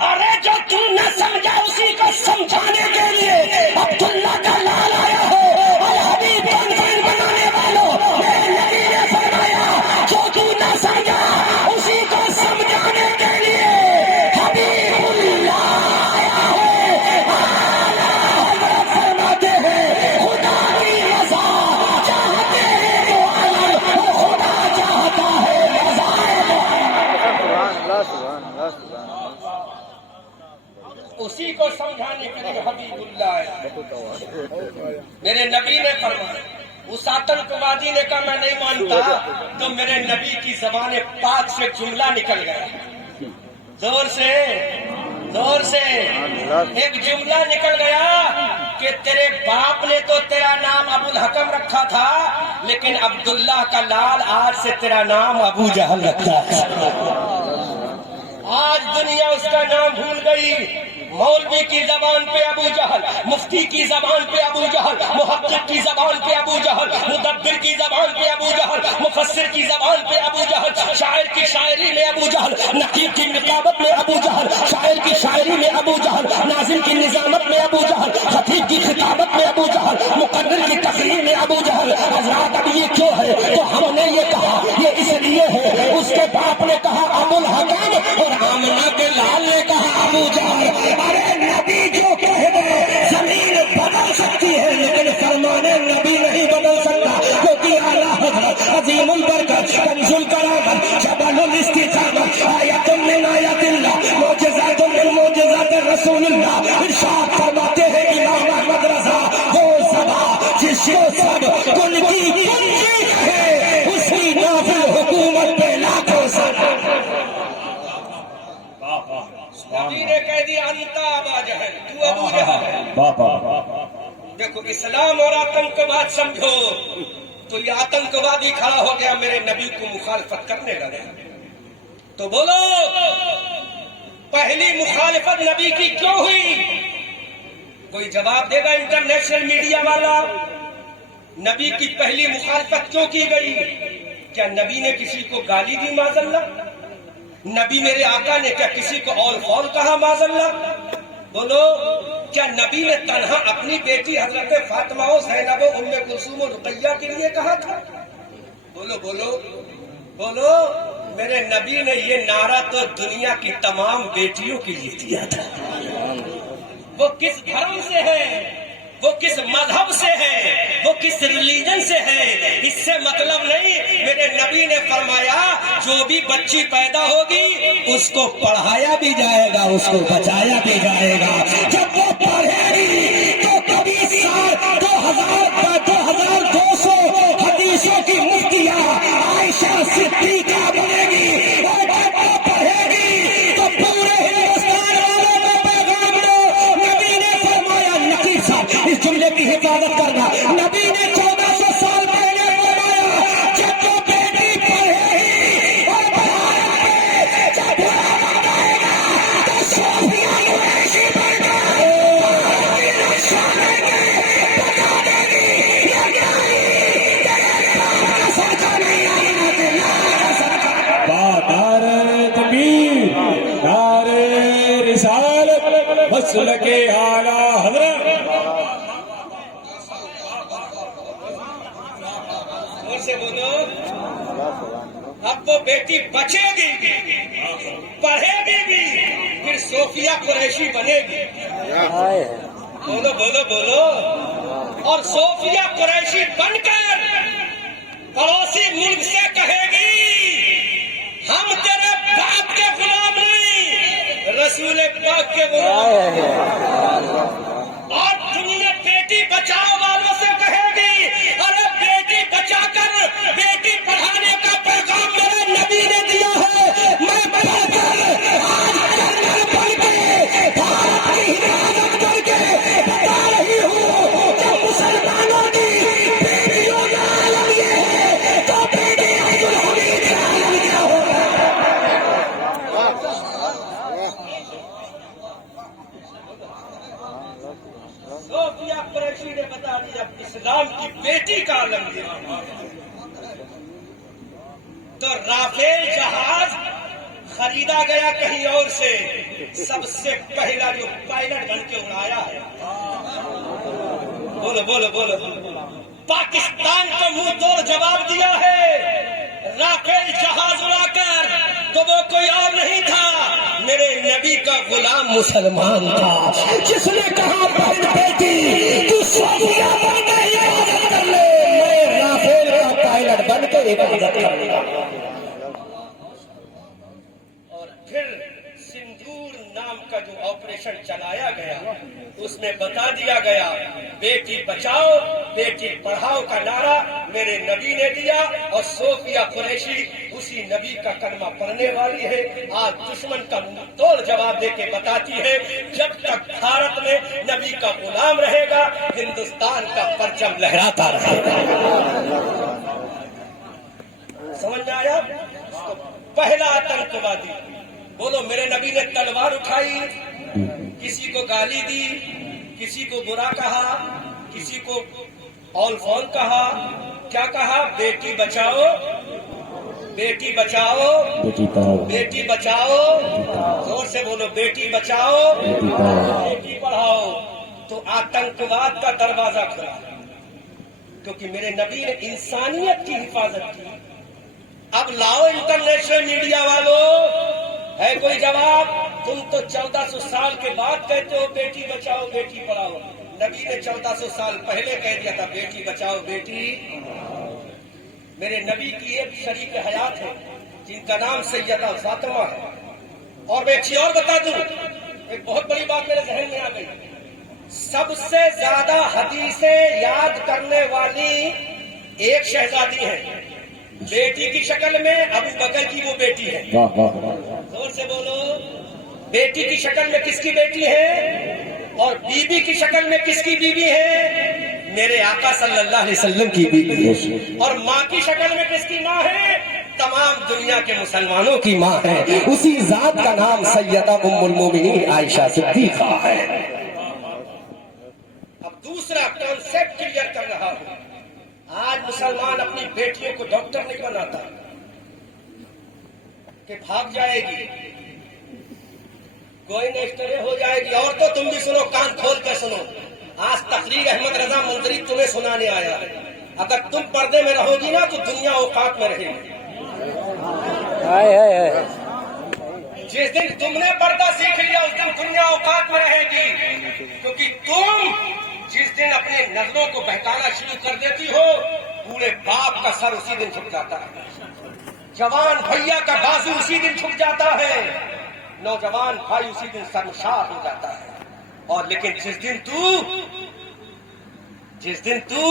ارے جو تو نہ سمجھا اسی کو سمجھانے کے لیے عبداللہ کا لال آیا ہے. اور حبیب بنانے والوں میرے نبی نے فرمایا جو تو نہ سمجھا اسی کو سمجھانے کے لیے حبیب اللہ آیا ہے. حضرت فرماتے ہیں خدا کی رضا چاہتے ہیں تو عالم خدا چاہتا ہے رضا. اسی کو سمجھانے کے لیے حبیب اللہ آیا. میرے نبی نے فرمایا. اس آتنکوادی نے کہا میں نہیں مانتا, تو میرے نبی کی زبان پاک سے جملہ نکل گیا, زور سے زور سے ایک جملہ نکل گیا کہ تیرے باپ نے تو تیرا نام ابو الحکم رکھا تھا, لیکن عبداللہ کا لال آج سے تیرا نام ابو جہل رکھتا ہے. آج دنیا اس کا نام بھول گئی. مولوی کی زبان پہ ابو جہل, مفتی کی زبان پہ ابو جہل, محقق کی زبان پہ ابو جہل, مدبر کی زبان پہ ابو جہل, مفسر کی زبان پہ ابو جہل, شاعر کی شاعری میں ابو جہل, نقیب کی نقابت میں ابو جہل, شاعر کی شاعری میں ابو جہل, ناظم کی نظامت میں ابو جہل, خطیب کی خطابت میں ابو جہل, مقرر کی تقریر میں ابو جہل. حضرات اب یہ کیوں ہے؟ تو ہم نے یہ کہا یہ اس لیے ہے اس کے باپ نے کہا ابو الحکم اور آمنہ کے لال نے کہا ابو جہل. ارے نبی جو کہہ دے زمین بدل سکتی ہے لیکن فرمان نبی نہیں بدل سکتا, کیونکہ اعلیٰ حضرت عظیم البرکت کنز الکرامت جبل الاستقامت آیت من آیات اللہ معجزات من معجزات رسول اللہ ارشاد فرماتے ہیں امام احمد رضا وہ سبا جس کو سب کل کی کنجی ہے اس کی نافل حکومت پہ لاکھوں سب. نبی نے کہہ دیا انتا ابا جہل, تو ابو جہل ہے. دیکھو اسلام اور آتنکواد سمجھو تو یہ آتنکوادی کھڑا ہو گیا میرے نبی کو مخالفت کرنے لگا. تو بولو پہلی مخالفت نبی کی کیوں ہوئی؟ کوئی جواب دے گا انٹرنیشنل میڈیا والا؟ نبی کی پہلی مخالفت کیوں کی گئی؟ کیا نبی نے کسی کو گالی دی معاذ اللہ؟ نبی میرے آقا نے کیا کسی کو اول فول کہا معاذ اللہ؟ بولو کیا نبی نے تنہا اپنی بیٹی حضرت فاطمہ و زینب و ام کلثوم و رقیہ کے لیے کہا تھا؟ بولو بولو بولو. میرے نبی نے یہ نعرہ تو دنیا کی تمام بیٹیوں کے لیے دیا تھا. وہ کس دھرم سے ہے, وہ کس مذہب سے ہے, وہ کس ریلیجن سے ہے, اس سے مطلب نہیں. میرے نبی نے فرمایا جو بھی بچی پیدا ہوگی اس کو پڑھایا بھی جائے گا, اس کو بچایا بھی جائے گا. جب وہ پڑھے گی تو کبھی عائشہ صدیقہ بنے گی اور جب وہ پڑھے گی تو پورے ہندوستان والوں میں پیغام دو. نبی نے فرمایا، نقیب صاحب اس جملے کی حفاظت کرنا، نبی نے 1400 سال پہلے فرمایا جب وہ بیٹی پڑھے گی اور پڑھائے جب بڑھاوا دے گا تو صوفیہ قریشی بن کر نقشہ لیں گے، بتا دے گی یہ نہیں تیرے باپ کا سوچا نہیں آنا اللہ کا سوچا. نعرہ تکبیر، نعرہ رسالت، مسلک اعلیٰ حضرت. اور سے بولو، اب وہ بیٹی بچے گی، پڑھے گی بھی، پھر صوفیہ قریشی بنے گی. بولو بولو بولو. اور صوفیہ قریشی بن کر پڑوسی ملک سے کہے گی ہم تیرے باپ کے غلام نہیں، رسول پاک کے غلام. اور دنیا بیٹی بچاؤ والوں سے کہے گی ارے بیٹی بچا کر بیٹی پڑھانے کا پیغام میرے نبی نے دیا ہے. میں پڑھ کر آج کرنل بن کے بھارت کی حفاظت کر کے بتا رہی ہوں جب مسلمانوں کی بیٹیوں کا عالم یہ ہے تو بیٹی عبدالحمید کا عالم کیا ہوگا. صوفیہ قریشی نے بتا دیا اسلام کی بیٹی کا عالم یہ ہے. تو رافیل جہاز خریدا گیا کہیں اور سے، سب سے پہلا جو پائلٹ بن کے اڑایا ہے. بولو بولو بولو. پاکستان کو منہ توڑ جواب دیا ہے رافیل جہاز اڑا کر، تو وہ کوئی اور نہیں تھا، میرے نبی کا غلام مسلمان تھا جس نے کہا بہن بیٹی تو صوفیہ بن کے عبادت کر لے، میں رافیل کا پائلٹ بن کے عبادت کر لوں. اور پھر سندور نام کا جو آپریشن چلایا گیا اس میں بتا دیا گیا بیٹی بچاؤ بیٹی پڑھاؤ کا نعرہ میرے نبی نے دیا، اور صوفیہ قریشی اسی نبی کا کلمہ پڑھنے والی ہے. آج دشمن کا منہ توڑ جواب دے کے بتاتی ہے جب تک بھارت میں نبی کا غلام رہے گا ہندوستان کا پرچم لہراتا رہے گا. سمجھ میں آیا؟ پہلا آتنکوادی. بولو میرے نبی نے تلوار اٹھائی، کسی کو گالی دی، کسی کو برا کہا، کسی کو آل فون کہا، کیا کہا؟ بیٹی بچاؤ بیٹی بچاؤ بیٹی پڑھاؤ، بیٹی بچاؤ. زور سے بولو، بیٹی بچاؤ بیٹی پڑھاؤ. تو آتنکواد کا دروازہ کھلا کیونکہ میرے نبی نے انسانیت کی حفاظت کی. اب لاؤ انٹرنیشنل میڈیا والوں، ہے کوئی جواب؟ تم تو 1400 سال کے بعد کہتے ہو بیٹی بچاؤ بیٹی پڑھاؤ. نبی نے 1400 سال پہلے کہہ دیا تھا بیٹی بچاؤ بیٹی. میرے نبی کی ایک شریک حیات ہے جن کا نام سیدہ فاطمہ ہے. اور میں ایک چیز اور بتا دوں، ایک بہت بڑی بات میرے ذہن میں آ گئی. سب سے زیادہ حدیثیں یاد کرنے والی ایک شہزادی ہے، بیٹی کی شکل میں ابو بکر کی وہ بیٹی ہے. واہ واہ واہ. زور سے بولو، بیٹی کی شکل میں کس کی بیٹی ہے اور بیوی کی شکل میں کس کی بیوی ہے؟ میرے آقا صلی اللہ علیہ وسلم کی بیوی ہے. اور ماں کی شکل میں کس کی ماں ہے؟ تمام دنیا کے مسلمانوں کی ماں ہے. اسی ذات کا نام سیدہ ام المومنین عائشہ صدیقہ ہے. اب دوسرا کانسیپٹ کلیئر کر رہا ہوں. آج مسلمان اپنی بیٹیوں کو ڈاکٹر نہیں بناتا کہ بھاگ جائے گی، کوئی نہ ہو جائے گی. اور تو تم بھی سنو، کان کھول کر سنو. آج تقریر احمد رضا منظری تمہیں سنانے آیا ہے. اگر تم پردے میں رہو گی نا تو دنیا اوقات میں رہے گی. جس دن تم نے پردہ سیکھ لیا اس دن دنیا اوقات میں رہے گی. کیونکہ تم جس دن اپنے نظروں کو بہکانا شروع کر دیتی ہو پورے باپ کا سر اسی دن جھک جاتا ہے، جوان بھیا کا بازو اسی دن جھک جاتا ہے، نوجوان بھائی اسی دن شرمسار ہو جاتا ہے. اور لیکن جس دن تو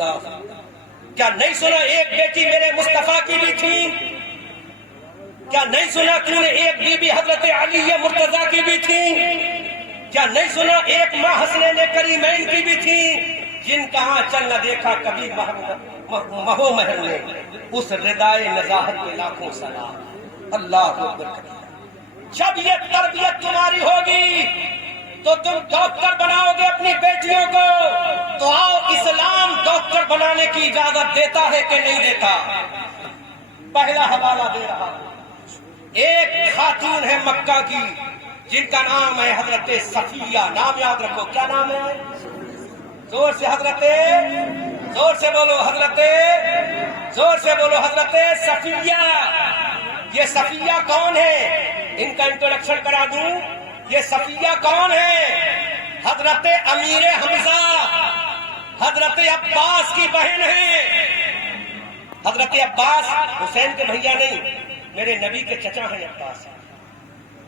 اللہ، کیا نہیں سنا ایک بیٹی میرے مصطفیٰ کی بھی تھی؟ کیا نہیں سنا کیوں نے ایک بیوی حضرت علی مرتضیٰ کی بھی تھی؟ کیا نہیں سنا ایک ماں حسنین کریمین کی بھی تھی، جن کا آنچل نہ دیکھا کبھی مہو محل نے، اس ردائے نزاہت کے لاکھوں سلام، اللہ اکبر۔ جب یہ تربیت تمہاری ہوگی تو تم ڈاکٹر بناؤ گے اپنی بیٹیوں کو، تو آؤ اسلام ڈاکٹر بنانے کی اجازت دیتا ہے کہ نہیں دیتا؟ پہلا حوالہ دے رہا، ایک خاتون ہے مکہ کی جن کا نام ہے حضرت صفیہ، نام یاد رکھو، کیا نام ہے؟ زور سے حضرت، زور سے بولو حضرت، زور سے بولو حضرت صفیہ۔ یہ صفیہ کون ہے؟ ان کا انٹروڈکشن کرا دوں، یہ صفیہ کون ہے؟ حضرت امیر حمزہ، حضرت عباس کی بہن ہے۔ حضرت عباس حسین کے بھیا نہیں، میرے نبی کے چچا ہیں عباس۔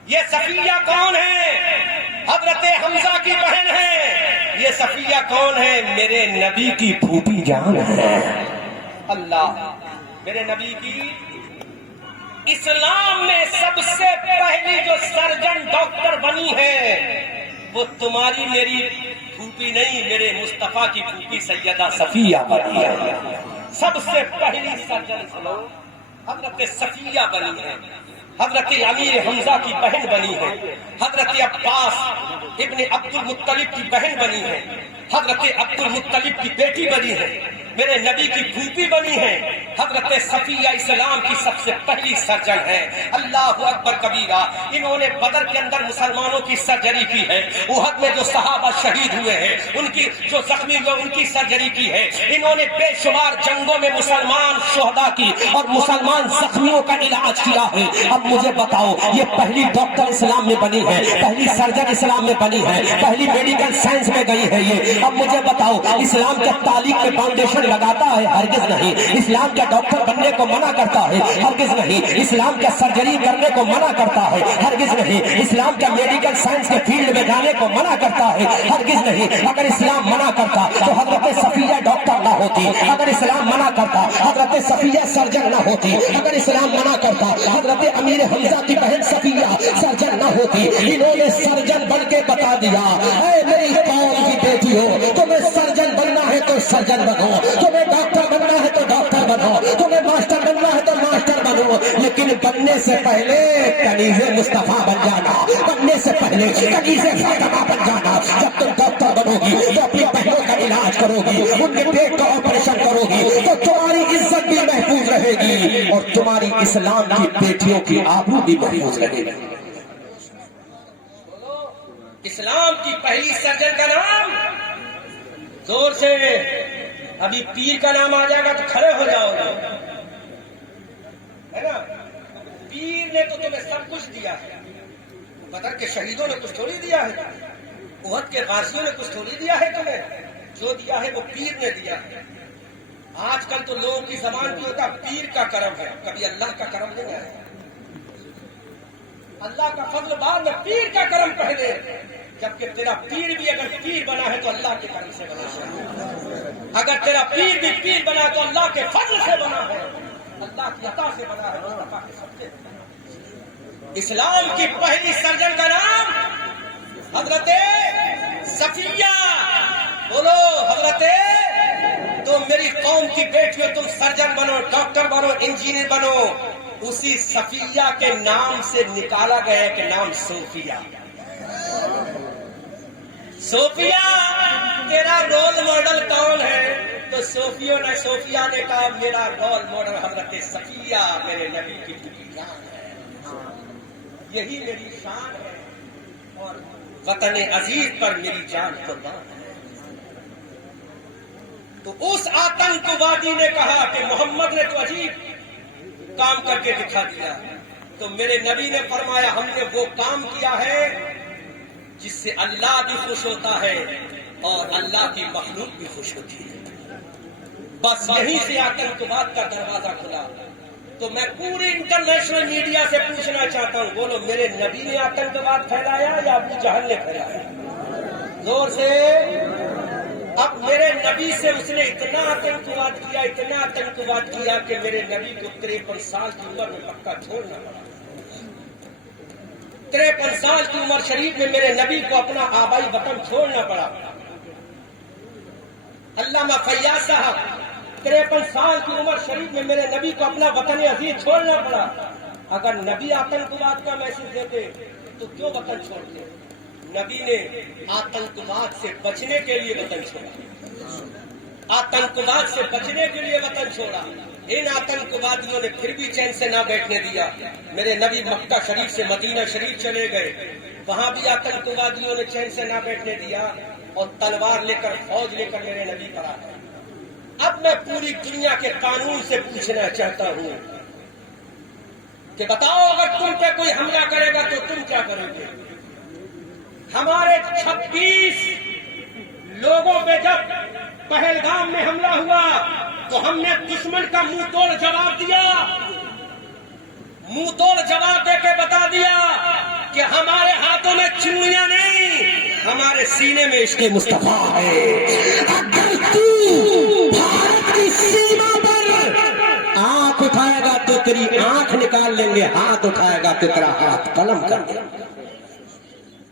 یہ صفیہ کون ہے؟ حضرت حمزہ کی بہن ہے۔ یہ صفیہ کون ہے؟ میرے نبی کی پھوپھی جان ہے۔ اللہ، میرے نبی کی، اسلام میں سب سے پہلی جو سرجن ڈاکٹر بنی ہے وہ تمہاری میری پھوپھی نہیں، میرے مصطفیٰ کی پھوپھی سیدہ صفیہ بنی ہے۔ سب سے پہلی سرجن حضرت صفیہ بنی ہے، حضرت امیر حمزہ کی بہن بنی ہے، حضرت عباس ابن عبد المطلب کی بہن بنی ہے، حضرت عبد المطلب کی بیٹی بنی ہے، میرے نبی کی پھوپھی بنی ہے۔ حضرت صفیہ اسلام کی سب سے پہلی سرجن ہے۔ اللہ اکبر کبیرہ۔ انہوں نے بدر کے اندر مسلمانوں کی سرجری کی ہے، احد میں جو صحابہ شہید ہوئے ہیں ان کی جو زخمی ہوئے ان کی سرجری کی ہے۔ انہوں نے بے شمار جنگوں میں مسلمان شہداء کی اور مسلمان زخمیوں کا علاج کیا ہے۔ اب مجھے بتاؤ، یہ پہلی ڈاکٹر اسلام میں بنی ہے، پہلی سرجن اسلام میں بنی ہے، پہلی میڈیکل سائنس میں گئی ہے یہ۔ اب مجھے بتاؤ، اسلام کے تعلیم میں فاؤنڈیشن لگاتا ہے؟ ہرگز نہیں۔ اسلام کا ڈاکٹر بننے کو منع کرتا ہے؟ ہرگز نہیں۔ اسلام کا سرجری کرنے کو منع کرتا ہے؟ ہرگز نہیں۔ اسلام کا میڈیکل سائنس کے فیلڈ میں جانے کو منع کرتا ہے؟ ہرگز نہیں۔ اگر اسلام منع کرتا تو حضرت صفیہ ڈاکٹر نہ ہوتی، اگر اسلام منع کرتا حضرت صفیہ سرجن نہ ہوتی، اگر اسلام منع کرتا حضرت امیر حمزہ کی بہن صفیہ سرجن نہ ہوتی۔ انہوں نے سرجن بن کے بتا دیا، اے میری قوم کی بیٹیوں، تمہیں سرجن بننا ہے تو سرجن بنو، تمہیں ڈاکٹر بننا ہے تو ڈاکٹر بنو، تمہیں ماسٹر بننا ہے تو ماسٹر بنو، لیکن بننے سے پہلے کنیز مصطفیٰ بن جانا، بننے سے پہلے کنیز فاطمہ بن جانا۔ جب تم ڈاکٹر بنو گی تو اپنی بہنوں کا علاج کرو گی، ان کے پیٹ کا آپریشن کرو گی تو تمہاری عزت بھی محفوظ رہے گی اور تمہاری اسلام کی بیٹیوں کی آبرو بھی محفوظ رہے گی۔ اسلام کی پہلی سرجن کا نام، زور سے، ابھی پیر کا نام آ جائے گا تو کھڑے ہو جاؤ گے، ہے نا؟ پیر نے تو تمہیں سب کچھ دیا ہے، بدر کے شہیدوں نے کچھ تھوڑی دیا ہے، احد کے غازیوں نے کچھ تھوڑی دیا ہے تمہیں، جو دیا ہے وہ پیر نے دیا ہے۔ آج کل تو لوگوں کی زبان کی ہوتا پیر کا کرم ہے، کبھی اللہ کا کرم نہیں ہے۔ اللہ کا فضل بعد میں، پیر کا کرم پہلے، جبکہ تیرا پیر بھی اگر پیر بنا ہے تو اللہ کے کرم سے بنا ہے، اگر تیرا پیر بھی پیر بنا ہے تو اللہ کے فضل سے بنا ہے، اللہ کی عطا سے بنا ہے، مصطفیٰ کے صدقے سے بنا ہے۔ اسلام کی پہلی سرجن کا نام حضرت صفیہ، بولو حضرت۔ تو میری قوم کی بیٹیوں، تم سرجن بنو، ڈاکٹر بنو، انجینئر بنو، اسی صفیہ کے نام سے نکالا گیا کہ نام صوفیہ۔ صوفیہ تیرا رول ماڈل کون ہے؟ تو صوفیہ نے کہا میرا رول ماڈل حضرت صفیہ میرے نبی کی جان ہے، یہی میری شان ہے اور وطن عزیز پر میری جان قربان ہے۔ تو اس آتنکوادی نے کہا کہ محمد نے تو عجیب کام کر کے دکھا دیا، تو میرے نبی نے فرمایا ہم نے وہ کام کیا ہے جس سے اللہ بھی خوش ہوتا ہے اور اللہ کی مخلوق بھی خوش ہوتی ہے۔ بس یہیں سے آتنکواد کا دروازہ کھلا۔ تو میں پوری انٹرنیشنل میڈیا سے پوچھنا چاہتا ہوں، بولو میرے نبی نے آتنکواد پھیلایا یا ابو جہل نے پھیلایا؟ زور سے اب میرے نبی سے اس نے اتنا آتنکواد کیا کہ میرے نبی کو 53 سال کی عمر میں مکہ چھوڑنا پڑا. 53 سال کی عمر شریف میں میرے نبی کو اپنا آبائی وطن چھوڑنا پڑا. علامہ فیاض صاحب 53 سال کی عمر شریف میں میرے نبی کو اپنا وطن عزیز چھوڑنا پڑا. اگر نبی آتنکواد کا میسج دیتے تو کیوں وطن چھوڑتے؟ نبی نے آتنکواد سے بچنے کے لیے وطن چھوڑا. آتنکواد سے بچنے کے لیے وطن چھوڑا. ان آتنکوادیوں نے پھر بھی چین سے نہ بیٹھنے دیا. میرے نبی مکہ شریف سے مدینہ شریف چلے گئے. وہاں بھی آتنکوادیوں نے چین سے نہ بیٹھنے دیا اور تلوار لے کر فوج لے کر میرے نبی پر آ گئے. اب میں پوری دنیا کے قانون سے پوچھنا چاہتا ہوں کہ بتاؤ اگر تم پہ کوئی حملہ کرے گا تو تم کیا کرو گے؟ ہمارے 26 لوگوں پہ جب پہلگام میں حملہ ہوا تو ہم نے دشمن کا منہ توڑ جواب دیا. منہ توڑ جواب دے کے بتا دیا کہ ہمارے ہاتھوں میں چوڑیاں نہیں، ہمارے سینے میں عشق مصطفیٰ ہے. اگر تو بھارت کی سیما پر آنکھ اٹھائے گا تو تیری آنکھ نکال لیں گے، ہاتھ اٹھائے گا تو تیرا ہاتھ قلم کر دیں گے.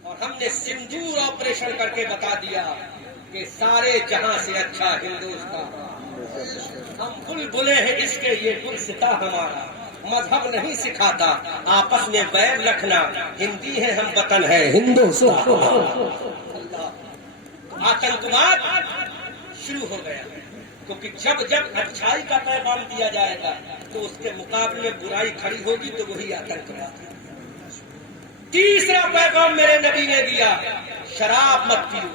اور ہم نے سندور آپریشن کر کے بتا دیا کہ سارے جہاں سے اچھا ہندوستان. ہم بلبلے ہیں اس کے یہ گلستاں ہمارا. مذہب نہیں سکھاتا آپس میں ویر رکھنا. ہندی ہے ہم وطن ہے ہندوستان. آتنکواد شروع ہو گیا کیونکہ جب اچھائی کا پیغام دیا جائے گا تو اس کے مقابلے میں برائی کھڑی ہوگی تو وہی آتنکواد. تیسرا پیغام میرے نبی نے دیا شراب مت پیو.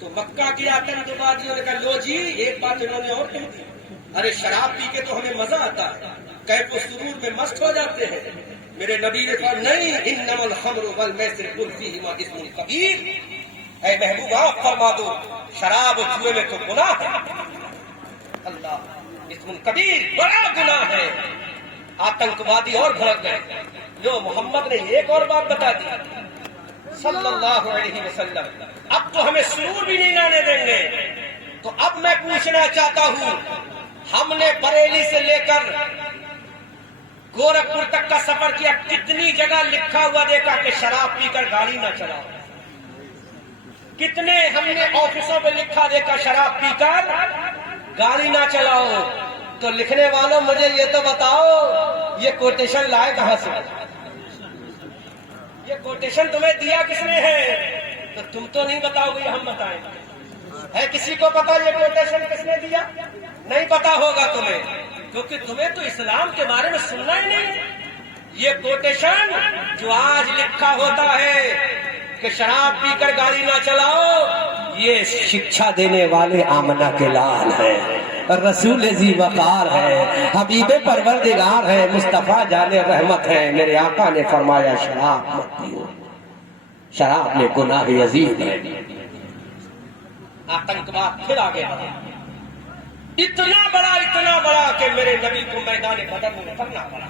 تو مکہ کے آتنکوادیوں نے کہا لو جی ایک بات انہوں نے اور کہہ دی، ارے شراب پی کے تو ہمیں مزہ آتا ہے، کیف و سرور میں مست ہو جاتے ہیں. میرے نبی نے کہا نہیں، انما الخمر والمیسر قل فیہما اسم کبیر. اے محبوب آپ فرما دو شراب و جوئے میں تو گناہ ہے. اللہ اسم کبیر، بڑا گناہ ہے. آتنکوادی اور بھڑک گئے. جو محمد نے ایک اور بات بتا دی صلی اللہ علیہ وسلم، اب تو ہمیں سرور بھی نہیں آنے دیں گے. تو اب میں پوچھنا چاہتا ہوں، ہم نے بریلی سے لے کر گورکھپور تک کا سفر کیا، کتنی جگہ لکھا ہوا دیکھا کہ شراب پی کر گاڑی نہ چلاؤ؟ کتنے ہم نے آفسوں پہ لکھا دیکھا شراب پی کر گاڑی نہ چلاؤ؟ تو لکھنے والوں مجھے یہ تو بتاؤ یہ کوٹیشن لائے کہاں سے؟ یہ کوٹیشن تمہیں دیا کس نے ہے؟ تو تم تو نہیں بتاؤ گے، ہم بتائیں گے. ہے کسی کو پتا یہ کوٹیشن کس نے دیا؟ نہیں پتا ہوگا تمہیں، کیونکہ تمہیں تو اسلام کے بارے میں سننا ہی نہیں. یہ کوٹیشن جو آج لکھا ہوتا ہے کہ شراب پی کر گاڑی نہ چلاؤ، یہ شکشا دینے والے آمنہ کے لال ہیں، رسول ذی وقار ہے، حبیب پروردگار ہے، مصطفیٰ جان رحمت ہے. میرے آقا نے فرمایا شراب مت پیو، شراب میں گناہ عظیم ہے. آتنکواد پھر آگے بڑھا، اتنا بڑا کہ میرے نبی کو میدان بدر میں اترنا پڑا.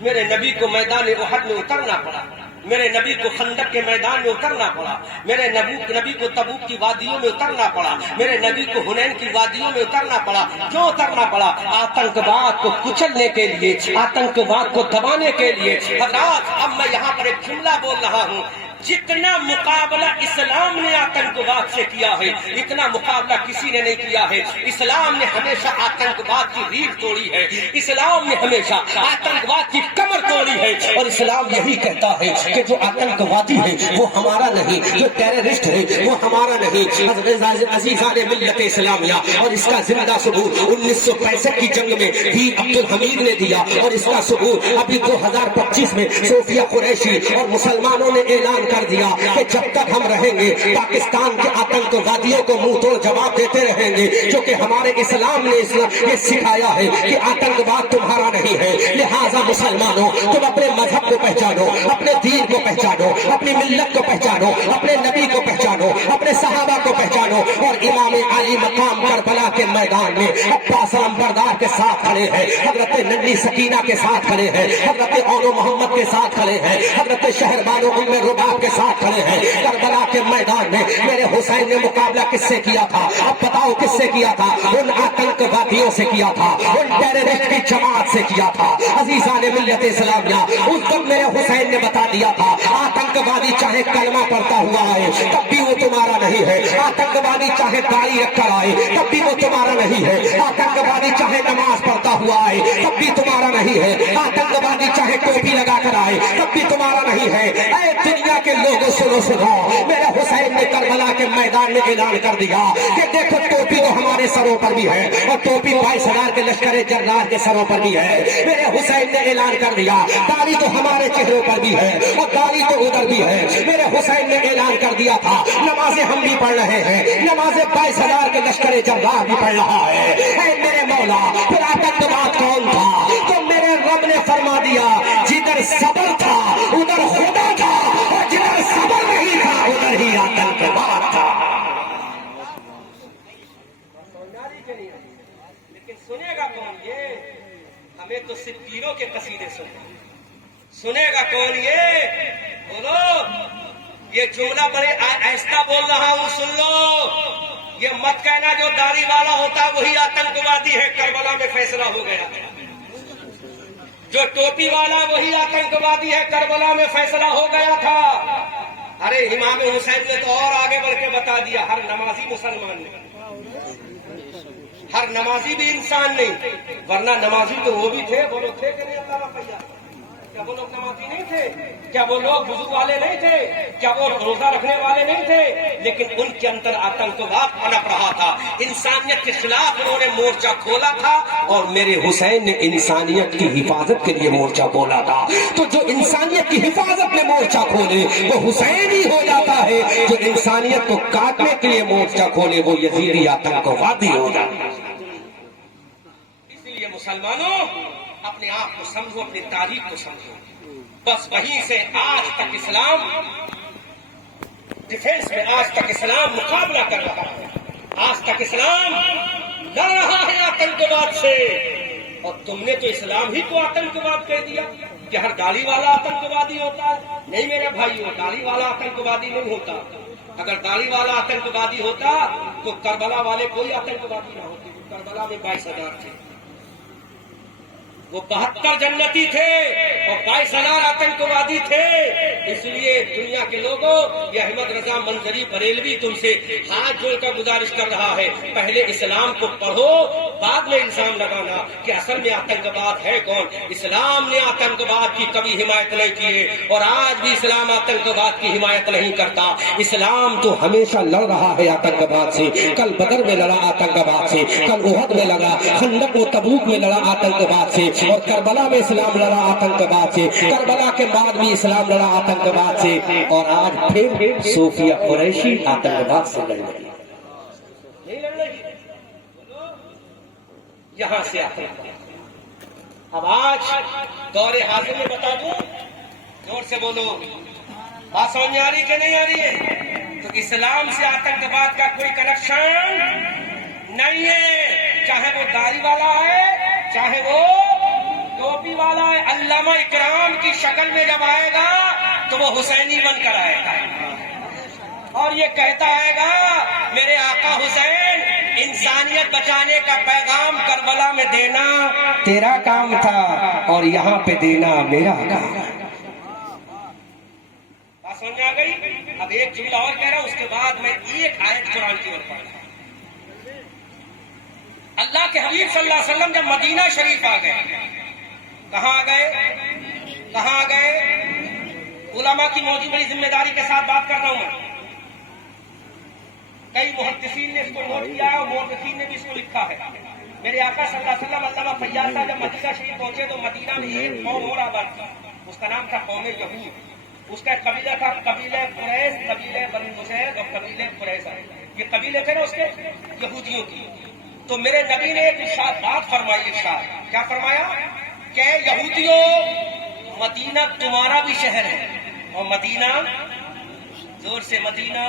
میرے نبی کو میدان احد میں اترنا پڑا. میرے نبی کو خندق کے میدان میں اترنا پڑا. میرے نبی کو تبوک کی وادیوں میں اترنا پڑا. میرے نبی کو حنین کی وادیوں میں اترنا پڑا. کیوں اترنا پڑا؟ آتنکواد کو کچلنے کے لیے، آتنکواد کو دبانے کے لیے. حضرات اب میں یہاں پر ایک جملہ بول رہا ہوں، جتنا مقابلہ اسلام نے آتنکواد سے کیا ہے اتنا مقابلہ کسی نے نہیں کیا ہے. اسلام نے ہمیشہ آتنکواد کی ریڑھ توڑی ہے. اسلام نے ہمیشہ آتنکواد کی کمر توڑی ہے. اور اسلام یہی کہتا ہے کہ جو آتنکوادی ہے وہ ہمارا نہیں، جو ٹیررسٹ ہے وہ ہمارا نہیں. عزیزان ملت اسلامیہ، اور اس کا زندہ ثبوت 1965 کی جنگ میں بھی عبد الحمید نے دیا، اور اس کا ثبوت ابھی 2025 میں صوفیہ قریشی اور مسلمانوں نے اعلان کر دیا کہ جب تک ہم رہیں گے پاکستان کے آتنکوادیوں کو منہ توڑ جواب دیتے رہیں گے، کیونکہ ہمارے اسلام نے یہ سکھایا ہے کہ آتنکواد تمہارا نہیں ہے. لہٰذا مسلمانوں تم اپنے مذہب کو پہچانو، اپنے دین کو پہچانو، اپنی ملت کو پہچانو، اپنے نبی کو پہچانو. پہچانو، اپنے صحابہ کو پہچانو، اور امام علی مقام کربلا کے میدان میں عباس علمبردار کے ساتھ کھڑے ہیں، حضرت ننی سکینہ کے ساتھ کھڑے ہیں، حضرت اونو محمد کے ساتھ کھڑے ہیں، حضرت شہربانو ام رباب کے ساتھ کھڑے ہیں۔ کربلا کے میدان میں میرے حسین نے مقابلہ کس سے کیا تھا؟ اب بتاؤ کس سے کیا تھا؟ ان آتنکوادیوں سے کیا تھا، ان ٹیررسٹ کی جماعت سے کیا تھا۔ عزیزان ملت اسلامیہ، اس وقت میرے حسین نے بتا دیا تھا آتنکوادی چاہے کلمہ پڑھتا ہوا آئے تب بھی وہ تمہارا نہیں ہے، آتنکوادی چاہے داڑھی رکھ کر آئے تب بھی وہ تمہارا نہیں ہے، آتنکوادی چاہے نماز پڑھتا ہوا آئے تب بھی تمہارا نہیں ہے، آتنکوادی چاہے ٹوپی لگا کر آئے تب بھی تمہارا نہیں ہے۔ اے دنیا کے لوگوں سنو سنو، میرے حسین نے کربلا کے میدان میں اعلان کر دیا کہ دیکھو ٹوپی تو ہمارے سروں پر بھی ہے اور ٹوپی 22,000 کے لشکر جرار کے سروں پر بھی ہے۔ میرے حسین نے اعلان کر دیا داڑھی تو ہمارے چہروں پر بھی ہے اور داڑھی تو ادھر بھی ہے۔ میرے حسین نے اعلان کر دیا تھا نمازیں ہم بھی پڑھ رہے ہیں، نمازیں 22,000 کے لشکر جرار بھی پڑھ رہا ہے۔ اے میرے مولا، پھر آتنکواد کون تھا؟ تو میرے رب نے فرما دیا جدھر صبر تھا ادھر خدا تھا، اور جدھر صبر نہیں تھا ادھر ہی آتنکواد تھا۔ لیکن سنے گا کون یہ؟ ہمیں تو صرف پیروں کے قصیدے سنے گا کون یہ؟ بولو، یہ جملہ بڑے آہستہ بول رہا ہوں، سن لو۔ یہ مت کہنا جو داڑھی والا ہوتا وہی آتنکوادی ہے، کربلا میں فیصلہ ہو گیا۔ جو ٹوپی والا وہی آتنکوادی ہے، کربلا میں فیصلہ ہو گیا تھا۔ ارے امام حسین نے تو اور آگے بڑھ کے بتا دیا ہر نمازی مسلمان نہیں، ہر نمازی بھی انسان نہیں، ورنہ نمازی تو وہ بھی تھے، وہ لوگ تھے کہ نہیں؟ اللہ کا کیا وہ لوگ نمازی نہیں تھے؟ کیا وہ لوگ وضو والے نہیں تھے؟ کیا وہ روزہ رکھنے والے نہیں تھے؟ لیکن ان کے اندر آتنکواد پنپ رہا تھا، انسانیت کے خلاف انہوں نے مورچہ کھولا تھا، اور میرے حسین نے انسانیت کی حفاظت کے لیے مورچہ کھولا تھا۔ تو جو انسانیت کی حفاظت میں مورچہ کھولے وہ حسین ہی ہو جاتا ہے، جو انسانیت کو کاٹنے کے لیے مورچہ کھولے وہ یزیدی آتنکوادی ہو جاتا ہے۔ اس لیے مسلمانوں، اپنے آپ کو سمجھو، اپنی تاریخ کو سمجھو۔ بس وہیں سے آج تک اسلام ڈیفینس میں، آج تک اسلام مقابلہ کر رہا ہے، آج تک اسلام لڑ رہا ہے آتنکواد سے۔ اور تم نے تو اسلام ہی کو آتنکواد کہہ دیا کہ ہر داڑھی والا آتنکوادی ہوتا ہے۔ نہیں میرے بھائیو، داڑھی والا آتنکوادی نہیں ہوتا۔ اگر داڑھی والا آتنکوادی ہوتا تو کربلا والے کوئی آتنکوادی نہ ہوتے۔ کربلا میں 22,000 تھے، وہ 72 جنتی تھے اور 22,000 آتنکوادی تھے۔ اس لیے دنیا کے لوگوں، یہ احمد رضا منظری بریلوی تم سے ہاتھ جوڑ کر گزارش کر رہا ہے، پہلے اسلام کو پڑھو، بعد میں الزام لگانا کہ اصل میں آتنکواد ہے کون۔ اسلام نے آتنکواد کی کبھی حمایت نہیں کی ہے، اور آج بھی اسلام آتنکواد کی حمایت نہیں کرتا۔ اسلام تو ہمیشہ لڑ رہا ہے آتنکواد سے، کل بدر میں لڑا آتنکواد سے، کل احد میں لڑا، خندق و تبوک میں لڑا آتنکواد سے، اور کربلا میں اسلام لڑا آتنکواد سے، کربلا کے بعد بھی اسلام لڑا آتنکواد سے، اور آج پھر صوفیہ قریشی آتنکواد سے لڑ رہی ہے۔ نہیں لڑ رہی، یہاں سے آتنکواد۔ اب آج دور حاضر میں بتا دوں، زور سے بولو، بات سمجھ میں آ رہی کہ نہیں آ رہی ہے؟ تو اسلام سے آتنکواد کا کوئی کنیکشن نہیں ہے، چاہے وہ داڑھی والا ہے، چاہے وہ ٹوپی والا ہے۔ علامہ اکرام کی شکل میں جب آئے گا تو وہ حسینی بن کر آئے گا، اور یہ کہتا آئے گا میرے آقا حسین، انسانیت بچانے کا پیغام کربلا میں دینا تیرا کام تھا، اور یہاں پہ دینا میرا کام ہے۔ بات سمجھ میں آ گئی؟ اب ایک جملہ اور کہہ رہا ہوں، اس کے بعد میں ایک آیت قرآن کی اور پڑھ رہا ہوں۔ اللہ کے حبیب صلی اللہ علیہ وسلم جب مدینہ شریف آ گئے، کہاں آ گئے؟ کہاں آ گئے؟ علماء کی موجود بڑی ذمہ داری کے ساتھ بات کر رہا ہوں میں۔ کئی محدثین نے اس کو نوٹ کیا ہے اور محدثین نے بھی اس کو لکھا ہے۔ میرے آقا صلی اللہ علیہ وسلم علامہ فیاض صاحب جب مدینہ شریف پہنچے تو مدینہ میں ایک قوم اور آباد تھا، اس کا نام تھا قوم یہود۔ اس کا قبیلہ تھا قبیلہ قریش، قبیلہ بنی نصیر اور قبیلہ قریظہ۔ یہ قبیلے تھے نا اس کے یہودیوں کی۔ تو میرے نبی نے ایک ارشاد بات فرمائی، ارشاد کیا فرمایا کہ یہودیوں، مدینہ تمہارا بھی شہر ہے، اور مدینہ، زور سے، مدینہ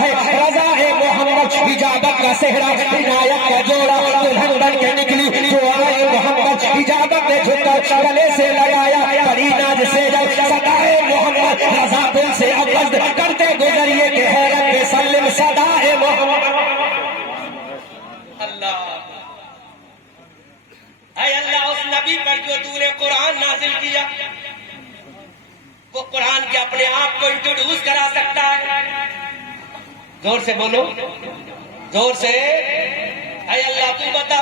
ہے رضا محمد اجابت کا صحرا عنایت کا جوڑا دلہن بن کے نکلی دعائے محمد اجابت نے جھک کر گلے سے لگایا بڑی ناز سے صدائے محمد رضا دل سے عوض کرتے گزریے کہ حیرت میں سلم صدائے محمد اللہ اے اللہ اس نبی پر جو تو نے قرآن نازل کیا وہ قرآن کے اپنے آپ کو انٹروڈیوس کرا سکتا ہے. زور سے بولو, زور سے. اے اللہ تو بتا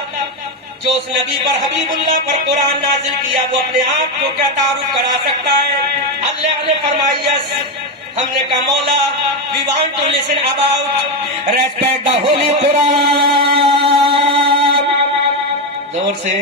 جو اس نبی پر حبیب اللہ پر قرآن نازل کیا وہ اپنے آپ کو کیا تعارف کرا سکتا ہے؟ اللہ نے فرمایا ہم نے کہا مولا we want to listen about respect the holy Quran. زور سے